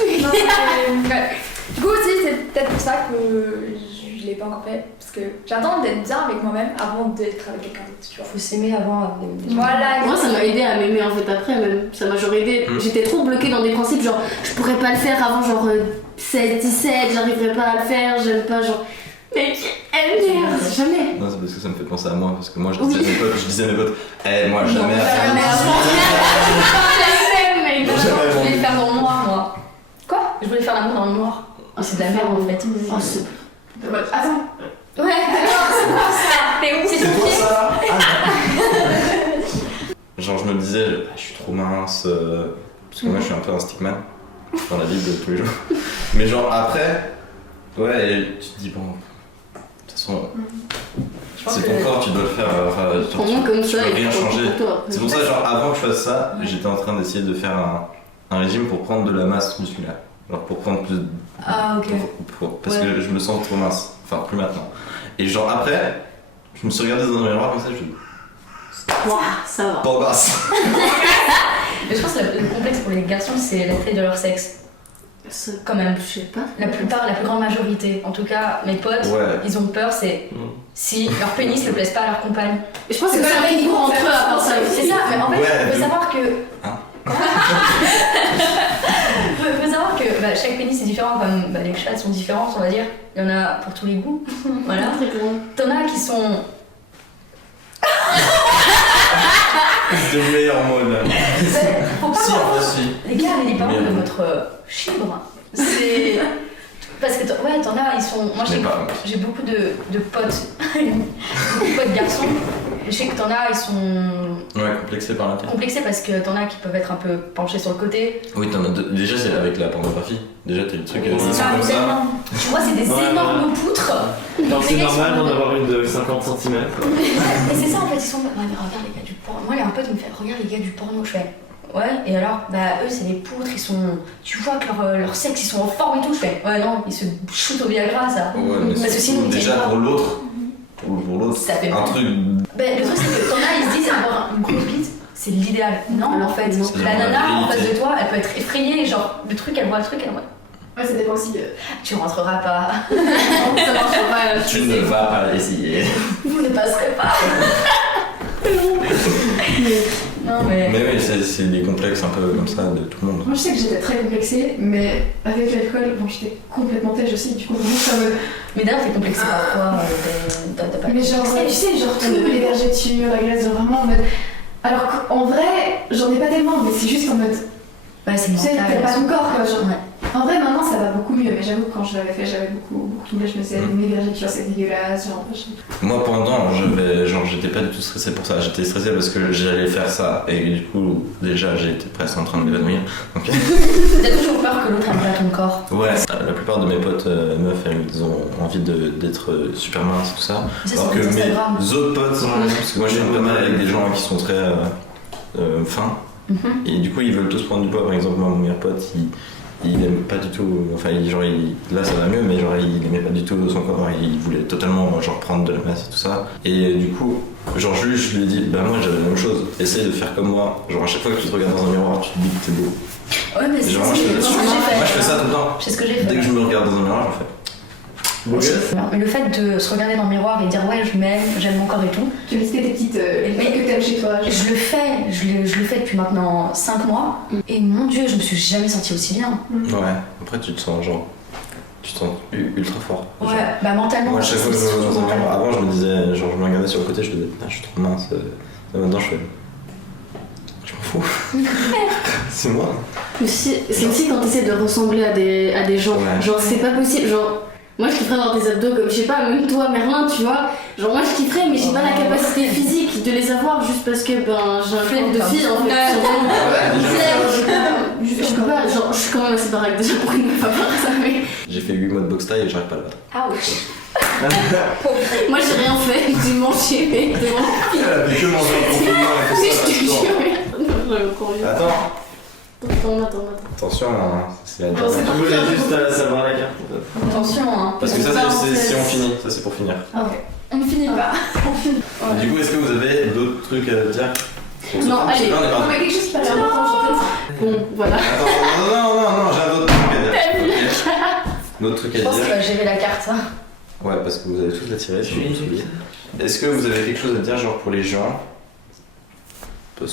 mais, ouais. Du coup aussi c'est peut-être pour ça que je l'ai pas encore fait parce que j'attends d'être bien avec moi-même avant d'être avec quelqu'un d'autre, tu vois. Faut s'aimer avant. Voilà. Moi, ça m'a aidé à m'aimer en fait après même. Ça m'a genre aidé. Mm. J'étais trop bloquée dans des principes genre je pourrais pas le faire avant genre 16, 17, j'arriverais pas à le faire, j'aime pas genre. Mais merde, jamais. Non, c'est parce que ça me fait penser à moi, parce que moi je disais à mes potes, moi jamais à faire jamais une mec. Non, jamais Je voulais avant. le faire dans le noir, moi. Quoi? Je voulais faire l'amour dans le noir. Ah, c'est de la merde en fait. Oh, c'est. Attends. Ouais, c'est quoi ça? Mais où c'est ton pied? ça Genre, je me disais, je suis trop mince, parce que moi je suis un peu un stickman dans la vie de tous les jours. Mais genre après, ouais, et tu te dis, bon, de toute façon, Je pense c'est que- ton corps, tu dois le faire, enfin, Prends-moi comme tu ça peux et rien prends changer. pour toi. C'est pour ça, genre, avant que je fasse ça, j'étais en train d'essayer de faire un régime pour prendre de la masse musculaire. Genre pour prendre plus. Ah, ok. Parce que je me sens trop mince. Enfin, plus maintenant. Et genre après, je me suis regardé dans un miroir comme ça, je me suis dit, Ouah, ça va. pas basse. Mais je pense que le complexe pour les garçons, c'est la taille de leur sexe. Quand même. Je sais pas. La plupart, la plus grande majorité. En tout cas, mes potes, Ouais. ils ont peur, c'est si leur pénis ne plaise pas à leur compagne. Et je pense que c'est un équilibre entre eux à part ça aussi. C'est ça, mais en fait, Ouais, il faut de- savoir que. Hein faut savoir que chaque pénis est différent, comme les chats sont différentes, on va dire. Il y en a pour tous les goûts. Voilà. Très grand. T'en as qui sont. C'est le meilleur mot là. Faut pas Si, voir- en fait, si. Les gars, n'ayez pas honte de Bien. votre chibre. C'est. Parce que t'en as, ils sont. Moi, Mais pas. j'ai beaucoup de potes. Beaucoup de potes garçons. Et je sais que t'en as, ils sont Ouais, complexé par l'intérieur. complexés parce que t'en as qui peuvent être un peu penchés sur le côté. Oui, t'en as deux. Déjà, c'est avec la pornographie. Déjà, t'as le truc, ils sont Ça, comme ça. tellement. Tu vois, c'est des Ouais, énormes poutres. Donc c'est Les gars, ils normal sont- d'en avoir une de 50 cm. Et c'est ça en fait, ils sont. Ouais, mais regarde les gars du porno. Moi, il y a un pote qui me fait regarde les gars du porno. Je fais ouais, et alors, eux, c'est des poutres, ils sont. Tu vois que leur sexe, ils sont en forme et tout. Je fais ouais, non, ils se shootent au Viagra, ça. Ouais, mais Parce que sinon, ils déjà tiennent pas. pour l'autre. Pour l'autre, Ça fait un mal. truc. Le truc, c'est que t'en as, ils se disent avoir une grosse bite, c'est l'idéal. Non, en fait, Non. la nana en face réalité. de toi, elle peut être effrayée, genre, le truc, elle voit le truc, elle voit. Ouais, ça dépend aussi. Tu rentreras pas, Ça marche pas. Tu ne vas pas essayer. vous ne passerez pas. Non, mais. Mais oui, c'est des complexes un peu comme ça de tout le monde. Moi, je sais que j'étais très complexée, mais avec l'alcool, bon, j'étais complètement têche aussi. Du coup, vraiment, ça me. Mais d'ailleurs, t'es complexé par quoi t'as pas Mais genre, tu sais, genre tout, les vergetures, la glace, genre vraiment en mode. Alors qu'en vrai, j'en ai pas tellement, mais c'est juste qu'en mode. Ouais, c'est Tu sais, mental. t'as pas ton corps, quoi. Genre. Ouais. En vrai, maintenant, ça va beaucoup mieux, mais j'avoue que quand je l'avais fait, j'avais beaucoup de mal. Je me disais, mes vergetures, c'est dégueulasse. Genre, Moi pendant, j'étais pas du tout stressé pour ça. J'étais stressé parce que j'allais faire ça et du coup déjà j'étais presque en train de m'évanouir. Donc T'as toujours peur que l'autre aime pas ton corps. ouais, la plupart de mes potes meufs, ils ont envie d'être super minces tout ça. Ça, Alors c'est que sur mes Instagram. autres potes, parce que moi je suis pas mal avec des gens qui sont très fins et du coup ils veulent tous prendre du poids. Par exemple moi mon meilleur pote il aime pas du tout, enfin là ça va mieux, mais genre il aimait pas du tout son corps, il voulait totalement genre prendre de la masse et tout ça. Et du coup, genre je lui ai dit, bah moi j'avais la même chose, essaye de faire comme moi, genre à chaque fois que tu te regardes dans un miroir, tu te dis que t'es beau. Ouais, mais c'est Genre, ce que j'ai fait. moi je fais ça tout le temps, C'est ce que j'ai fait. dès que je me regarde dans un miroir, j'en fais. Mais le fait de se regarder dans le miroir et dire ouais, je m'aime, j'aime mon corps et tout, tu listais tes petites. Les trucs que t'aimes chez toi. je le fais, je le fais depuis maintenant 5 mois. Et mon dieu, je me suis jamais sentie aussi bien. Ouais, après tu te sens ultra fort. Genre, Ouais, bah mentalement. moi, chaque fois que je me c'est regarde dans un mental. miroir, avant je me disais, genre je me regardais sur le côté, je me disais, putain, je suis trop mince. Et maintenant je fais. Je m'en fous. C'est moi. C'est aussi quand t'essaies de ressembler à des gens. Ouais. Genre, c'est pas possible. Genre, moi je kifferais avoir des abdos comme, je sais pas, même toi, Merlin, tu vois. Genre, moi je kifferais, mais j'ai pas la capacité physique de les avoir juste parce que j'ai un corps de fille en fait. Je peux pas, genre, je suis quand même assez baraque déjà pour une meuf à part ça, mais. J'ai fait 8 mois de boxe taille et j'arrive pas à le battre. Ah oui. Moi j'ai rien fait, j'ai mangé, mais devant le Elle avait que mangé un confinement Oui, je te jure, mais. J'avais encore envie. Attends, Attends. attention, hein, c'est la Oh, dernière. c'est Je voulais juste savoir la carte en fait. Attention, hein. Parce que ça, c'est si on finit, ça c'est pour finir. Ah, ok. On ne finit pas. Du coup, est-ce que vous avez d'autres trucs à dire pour ce Non, temps? allez. Là, on est Non, parti. mais quelque chose qui paraît important, en fait. Bon, voilà. Attends, non, j'ai un autre truc à dire. D'autres trucs à Je pense dire. que j'ai la carte. Ouais, parce que vous avez tous la tiré, si vous vous souvenez. Est-ce que vous avez quelque chose à dire, genre pour les gens,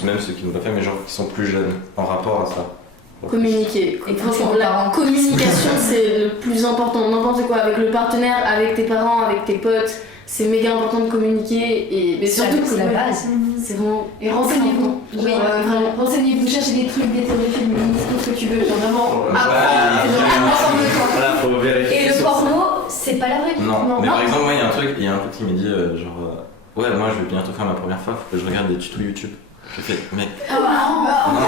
même ceux qui n'ont pas fait, mais genre qui sont plus jeunes, en rapport à ça? Communiquer. Et Franchement, pour tes la parents. communication c'est le plus important. N'importe quoi, avec le partenaire, avec tes parents, avec tes potes, c'est méga important de communiquer. Mais surtout que c'est la base. c'est vraiment. Et renseignez-vous. Oui, Genre, vraiment. renseignez-vous, cherchez des trucs, des théories féministes, tout ce que tu veux. Genre vraiment. Bah, Voilà, faut vérifier. Et le sur ça. porno, c'est pas la vraie vie. Non, mais non. par exemple, moi, il y a un pote qui m'a dit, ouais, moi je vais bientôt faire ma première fois, faut que je regarde des tutos YouTube. J'ai fait, mec, Ah, bah, non,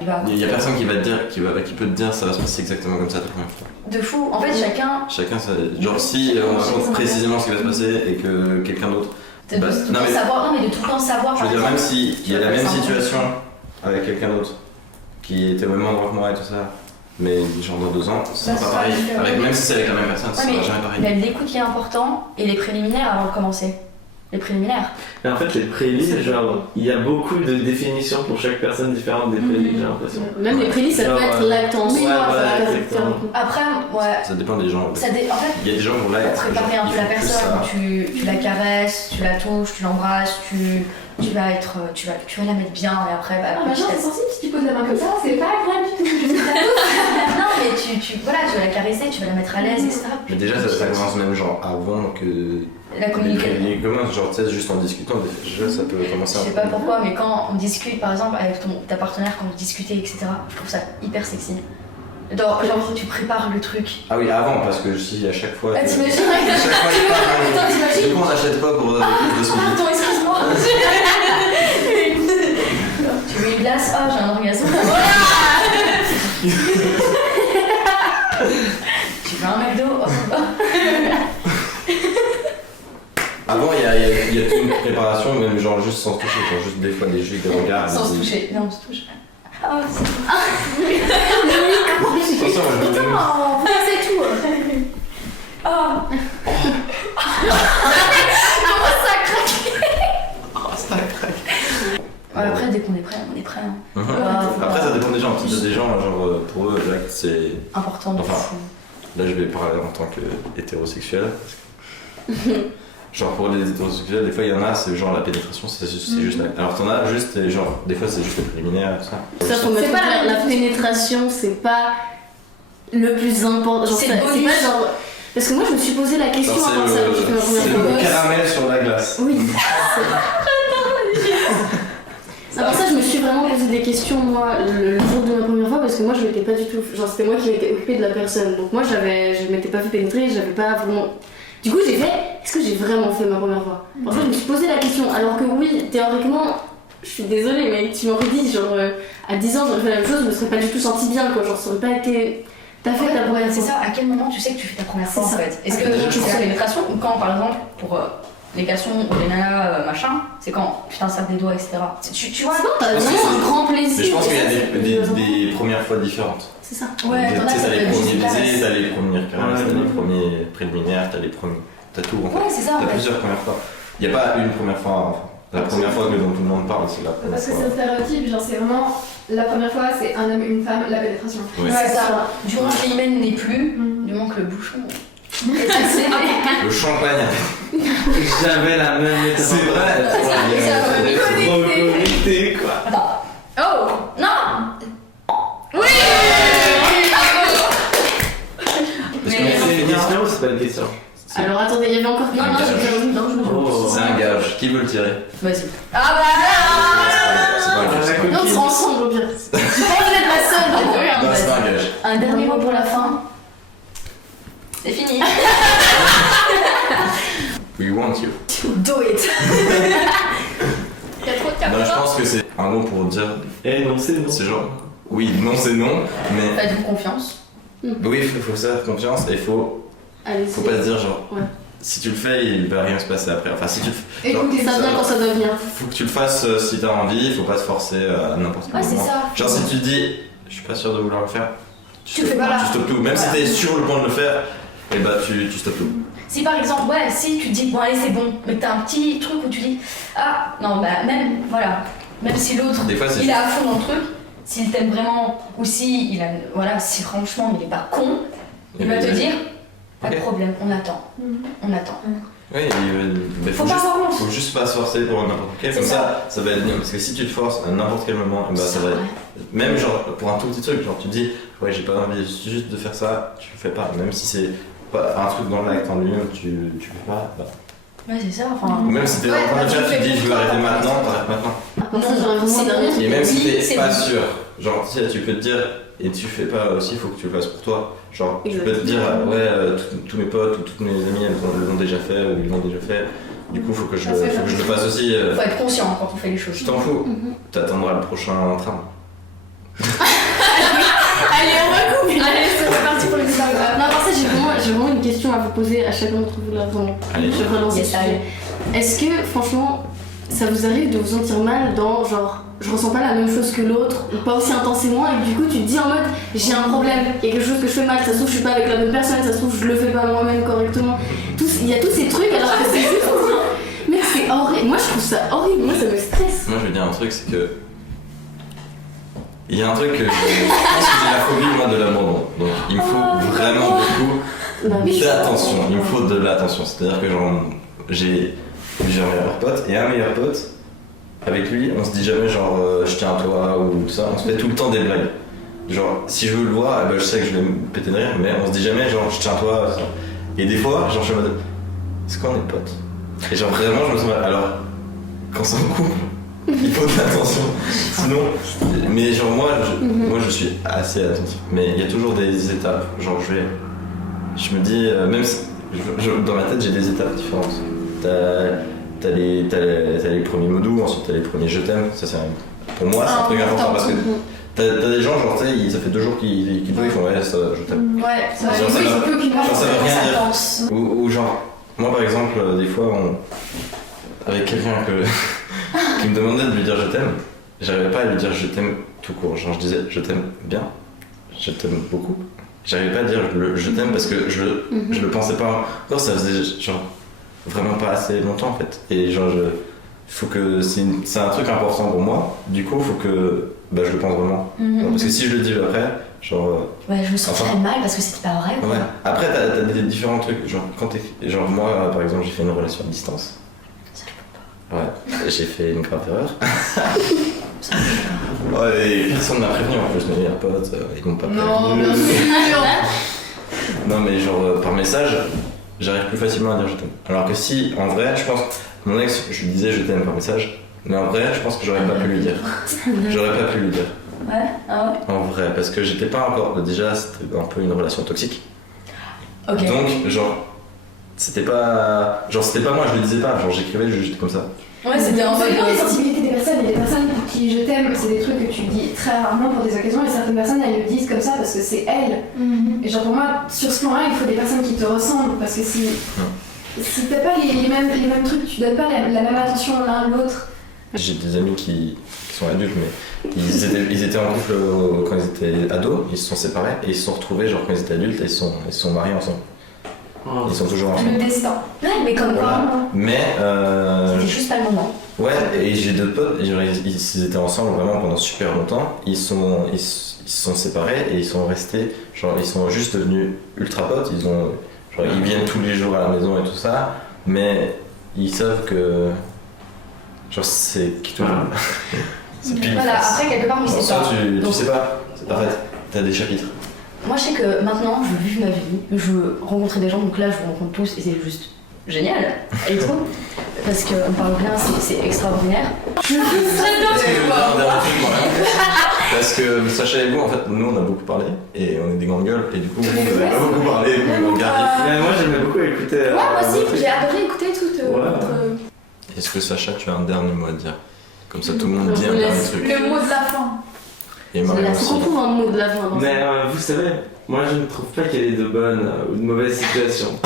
Il va- il y a personne qui va te dire, qui peut te dire ça va se passer exactement comme ça ta première fois. De fou. En fait, chacun. Chacun, genre si on raconte précisément ce qui va se passer et que quelqu'un d'autre. De Bah, tout le non, temps mais- savoir. Non, mais de tout le temps savoir. Je veux par dire, même exemple, s'il y a la même situation avec quelqu'un d'autre qui était au même endroit que moi et tout ça, mais genre dans 2 ans, ça Bah, sera ça pas pareil. va différent. Même si c'est avec la même personne, ça Ouais, sera jamais pareil. Mais l'écoute qui est important et les préliminaires avant de commencer. Les préliminaires. Mais en fait, les prélis, genre, il y a beaucoup de définitions pour chaque personne différente des prélis, j'ai l'impression. Même les prélis, ça peut Genre, être l'acte en ouais, soi, voilà, ça peut exactement. être- Après, ouais. Ça dépend des gens. En fait, Il y a des gens qui vont là pour être. préparer un peu la personne, tu la caresses, tu la touches, tu l'embrasses, tu vas la mettre bien et après bah, Ah, machin, c'est sensible si tu poses la main comme ça, c'est pas agréable du tout. non mais tu vas la caresser, tu vas la mettre à l'aise, etc. Mais déjà, ça commence même genre avant que. La communication. Les commencent, genre, tu sais, juste en discutant, déjà, ça peut commencer Je sais pas pourquoi, mais quand on discute par exemple avec ta partenaire, quand vous discutez, etc., je trouve ça hyper sexy. Genre tu prépares le truc. Ah oui, avant, parce que si à chaque fois. Ah, que- t'imagines À chaque fois, il part. Attends, t'imagines Du coup, on n'achète pas pour plus de suivi. Pardon, excuse-moi. Tu veux une glace? Ah, j'ai un orgasme. Tu veux un McDo? Oh. Avant, il y a toute une préparation, même genre juste sans se toucher, genre juste des fois des regards. Sans se des- toucher. Non, on se touche. Ah, c'est Attention, moi, je me donne- Oh, c'est tout. Ah. Ouais, après, dès qu'on est prêt, on est prêt. Hein. Mhm. Ouais, Après, ça dépend des gens. Il y a des gens, genre, pour eux, l'acte, c'est. Important de Enfin. fou. Là, je vais parler en tant qu'hétérosexuel. Genre, pour les hétérosexuels, des fois, il y en a, c'est genre la pénétration, c'est juste l'acte. Alors, t'en as juste, et genre, des fois, c'est juste le préliminaire, tout ça. Ça, faut mettre pas clair, la pénétration, c'est pas le plus important. Genre, C'est ça- le bonus. pas genre. Parce que moi, je me suis posé la question Genre, avant ça, quand j'ai fait ma c'est première le fois. caramel sur la glace. Oui. Avant ça, je me suis vraiment posé des questions, moi, le jour de ma première fois, parce que moi, je m'étais pas du tout. Genre, c'était moi qui m'étais occupée de la personne. Donc, moi, je m'étais pas fait pénétrer, j'avais pas vraiment. Du coup, j'ai fait, est-ce que j'ai vraiment fait ma première fois? En fait, je me suis posé la question, alors que oui, théoriquement, je suis désolée, mais tu m'aurais dit, genre, à 10 ans, j'aurais fait la même chose, je me serais pas du tout sentie bien, quoi. Genre, ça aurait pas été. T'as fait ta première C'est fois. ça, à quel moment tu sais que tu fais ta première fois en C'est ça. fait? Est-ce que Déjà, tu fais la pénétration ou quand par exemple pour les garçons ou les nanas machin, c'est quand tu t'insères des doigts, etc. Tu vois? C'est bon, t'as Parce que vraiment un c'est- grand plaisir. Mais je pense qu'il y a et ça, des premières fois différentes. C'est ça. Ouais, Tu t'en as, sais, ça t'as peut les être premiers juste baisers, caresse. t'as les premières caresses, Ouais. t'as les premiers préliminaires, t'as les premiers. T'as tout en fait. Ouais, c'est ça en T'as fait. plusieurs premières fois. Il n'y a pas une première fois. Enfin, la première fois dont tout le monde parle, c'est la première Parce que fois. c'est un stéréotype, genre c'est vraiment la première fois, c'est un homme, une femme, la pénétration. Ouais. Ouais, c'est ça. Du moment que l'hymen n'est plus, du moment que le bouchon est passé. Le champagne. J'avais la même méthode. C'est vrai. Trop connecté, quoi. Oh non. Oui. Parce que Mais- C'est une question ou c'est pas une question? Alors attendez, il y avait encore. Non, non, Oh. C'est un gage. Qui veut le tirer? Vas-y. Ah bah C'est pas un gage. c'est pas un Non, on gage. sera ensemble au pire. J'ai pas envie d'être la seule. donc, Non, c'est pas un gage. un dernier mot pour la fin. C'est fini. We want you. Do it. Il y a trop de Non, je cartes. pense que c'est un mot pour dire. Eh non, c'est non. C'est genre. Oui, non, c'est non. Mais. Faites-vous confiance. Oui, faut se faire confiance et faut Allez, pas se dire genre. Ouais. Si tu le fais, il va rien se passer après. Enfin, si tu le fais. genre, Écoutez, Ça vient quand ça doit venir. faut que tu le fasses si t'as envie, faut pas se forcer à n'importe quel Ouais, c'est moment. ça. Genre, si tu te dis, je suis pas sûr de vouloir le faire, Tu le fais pas. tu stoppes tout. Même si t'es sur le point de le faire, et bah tu stoppes tout. Si par exemple, ouais, si tu te dis, bon allez c'est bon, mais que t'as un petit truc où tu dis, ah non, bah même, voilà, même si l'autre, Des fois, c'est il est à fond dans le truc, s'il t'aime vraiment, ou si il a, voilà, si franchement il est pas con, il va te dire, pas de Ok. problème, on attend, on attend. Oui, mais Faut pas s'en rendre. faut juste pas se forcer pour n'importe quel. C'est Comme ça. ça va être bien. Parce que si tu te forces à n'importe quel moment, bah, ça va être. Même genre pour un tout petit truc, genre tu te dis, ouais, j'ai pas envie juste de faire ça, tu le fais pas. Même si c'est pas un truc dans l'acte en lui-même, tu le fais pas. Bah. Ouais, c'est ça, enfin. Ou même si t'es Ouais, en train de bah, tu faire, tu te fais dis, je pour veux toi, arrêter par maintenant, exemple. t'arrêtes maintenant. Après ça, j'aurais vraiment c'est un dernier bon. truc. Et même si Oui, t'es c'est pas bon. sûr, genre tu peux te dire, et tu fais pas aussi, il faut que tu le fasses pour toi. Genre tu peux te Exactement. dire, ouais, tous mes potes ou toutes mes amies, elles l'ont déjà fait ou ils l'ont déjà fait. Du coup, faut que je, Ah, c'est faut que je le fasse aussi. Faut être conscient quand on fait les choses. Je t'en fous, Mhm. t'attendras le prochain train. Allez, on va couper. Allez, c'est parti pour les débats. Non, pour ça, j'ai vraiment une question à vous poser à chacun d'entre vous là, vraiment. Allez. Je vais relancer Yes, le sujet. Est-ce que, franchement, ça vous arrive de vous sentir mal dans, genre, je ressens pas la même chose que l'autre, ou pas aussi intensément, et du coup tu te dis en mode j'ai un problème, il y a quelque chose que je fais mal, ça se trouve je suis pas avec la bonne personne, ça se trouve je le fais pas moi-même correctement. Il y a tous ces trucs alors que c'est juste. Mais c'est horrible, moi je trouve ça horrible, moi ça me stresse. Moi je vais dire un truc, c'est que. Il y a un truc que je pense que j'ai la phobie moi de l'abandon. Donc il me faut vraiment beaucoup d'attention. Il me faut de l'attention. C'est-à-dire que genre j'ai plusieurs meilleurs potes et un meilleur pote, avec lui on se dit jamais genre je tiens à toi ou tout ça, on se fait tout le temps des blagues. Genre si je veux le voir, eh ben, je sais que je vais me péter de rire, mais on se dit jamais genre je tiens à toi. Ça. Et des fois genre je suis en mode c'est quoi on est potes. Et genre vraiment je me sens mal. Alors quand c'est en couple, il faut de l'attention. Sinon, mais genre moi je suis assez attentif. Mais il y a toujours des étapes. Genre je me dis, même si, dans ma tête j'ai des étapes différentes. T'as les premiers mots doux, ensuite t'as les premiers je t'aime. Ça c'est pour moi c'est un truc important parce que t'as des gens genre ça fait 2 jours qu'ils font ouais ça je t'aime. Ouais, ça Genre, ça veut plus aucune ça veut rien dire. pense. Ou genre, moi par exemple, des fois, avec quelqu'un qui me demandait de lui dire je t'aime, j'arrivais pas à lui dire je t'aime tout court. Genre je disais je t'aime bien, je t'aime beaucoup. J'arrivais pas à dire je t'aime parce que je le pensais pas encore, ça faisait genre vraiment pas assez longtemps en fait. Et genre faut que c'est un truc important pour moi, du coup faut que je le pense vraiment. Parce que si je le dis après, genre. Ouais, je me sentirais mal parce que c'était pas vrai. Quoi. Ouais. Après, t'as des différents trucs. Genre, quand genre, moi, par exemple, j'ai fait une relation à distance. Ça, je peux pas. Ouais, j'ai fait une grave erreur. Ouais, et personne m'a prévenu en plus, mais un pote, ils m'ont pas prévenu. Non, bien sûr. Non, mais genre, par message, j'arrive plus facilement à dire je t'aime. Alors que si, en vrai, je pense, mon ex, je lui disais je t'aime par message, mais en vrai, je pense que j'aurais pas pu lui dire. J'aurais pas pu lui dire. Ouais, ah ouais. En vrai, parce que j'étais pas encore. Déjà, c'était un peu une relation toxique. Ok. Donc, genre, c'était pas. Genre, c'était pas moi, je le disais pas. Genre, j'écrivais juste comme ça. Ouais, c'était un peu. Ça dépend des sensibilités des personnes. Il y a des personnes pour qui je t'aime, c'est des trucs que tu dis très rarement pour des occasions, et certaines personnes elles le disent comme ça parce que c'est elles. Et genre, pour moi, sur ce plan-là, il faut des personnes qui te ressemblent parce que si t'as pas les mêmes trucs, tu donnes pas la même attention l'un à l'autre. J'ai des amis qui sont adultes, mais ils étaient en couple quand ils étaient ados, ils se sont séparés et ils se sont retrouvés genre quand ils étaient adultes et ils se sont mariés ensemble. Ils sont toujours ensemble. Le destin. Ouais, mais comme quoi. Voilà. Mais C'était juste pas le moment. ouais, et j'ai d'autres potes, genre, ils étaient ensemble vraiment pendant super longtemps, ils se sont séparés et ils sont restés, genre ils sont juste devenus ultra potes, ils viennent tous les jours à la maison et tout ça, mais ils savent que genre c'est qui toujours. C'est pile. Voilà, après quelque part, on sait ça, pas. tu Donc, sais pas. En fait, t'as des chapitres. moi, je sais que maintenant, je veux vivre ma vie, je veux rencontrer des gens, donc là, je vous rencontre tous et c'est juste génial et tout. Parce qu'on parle bien, c'est extraordinaire. Parce que Parce que Sacha et vous, en fait, nous on a beaucoup parlé et on est des grandes gueules et du coup vous avez pas beaucoup parlé, vous regardez. Mais moi j'aimais beaucoup écouter. Ouais, moi aussi, j'ai adoré écouter toute Ouais. votre. Est-ce que Sacha, tu as un dernier mot à dire? Comme ça tout le monde dit un dernier truc. Le mot de la fin. Et Marie Faut qu'on aussi. trouve un mot de la fin dans ça. Mais vous savez, moi je ne trouve pas qu'il y ait de bonnes ou de mauvaises situations.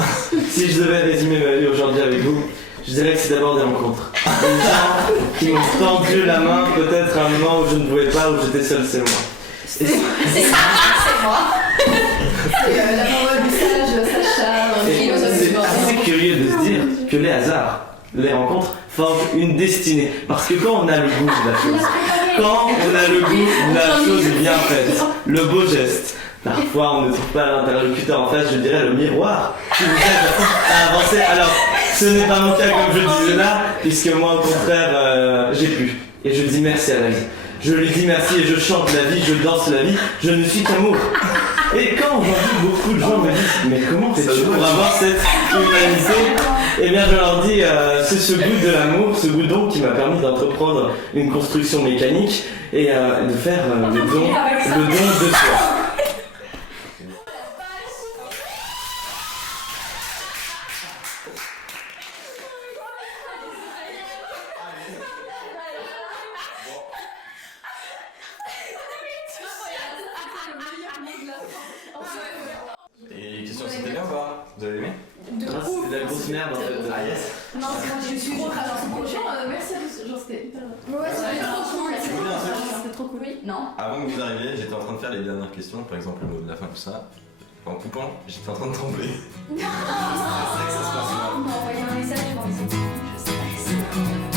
Si je devais résumer ma vie aujourd'hui avec vous, je dirais que c'est d'abord des rencontres. Des gens qui m'ont tendu la main, peut-être à un moment où je ne pouvais pas, où j'étais seul, c'est moi. C'est moi. La parole du sage, Sacha, Et philosophe du c'est bord. assez curieux de se dire que les hasards, les rencontres, forment une destinée. Parce que quand on a le goût de la chose, quand on a le goût de la chose bien faite, le beau geste, parfois on ne trouve pas l'interlocuteur en face, je dirais le miroir qui vous aide à avancer. Alors, ce n'est pas mon cas comme je disais là, puisque moi au contraire, j'ai pu. Et je dis merci à la vie. Je lui dis merci et je chante la vie, je danse la vie, je ne suis qu'amour. Et quand aujourd'hui beaucoup de gens me disent mais comment fais-tu pour avoir cette humanité? Eh bien je leur dis c'est ce goût de l'amour, ce goût d'eau qui m'a permis d'entreprendre une construction mécanique et de faire le don de soi. Et question, c'était bien ou pas? Vous avez aimé? C'est de la grosse merde en fait. Ah yes. Non, c'est moi, je suis trop. Alors, ce prochain, merci à tous. Genre, c'était hyper. Ouais, c'était trop cool. Oui, non. Avant que vous arriviez, j'étais en train de faire les dernières questions, par exemple le mot de la fin, tout ça. En coupant, j'étais en train de trembler. Non, C'est ça que ça se passe là. on m'a envoyé un message, je pense. Je sais pas.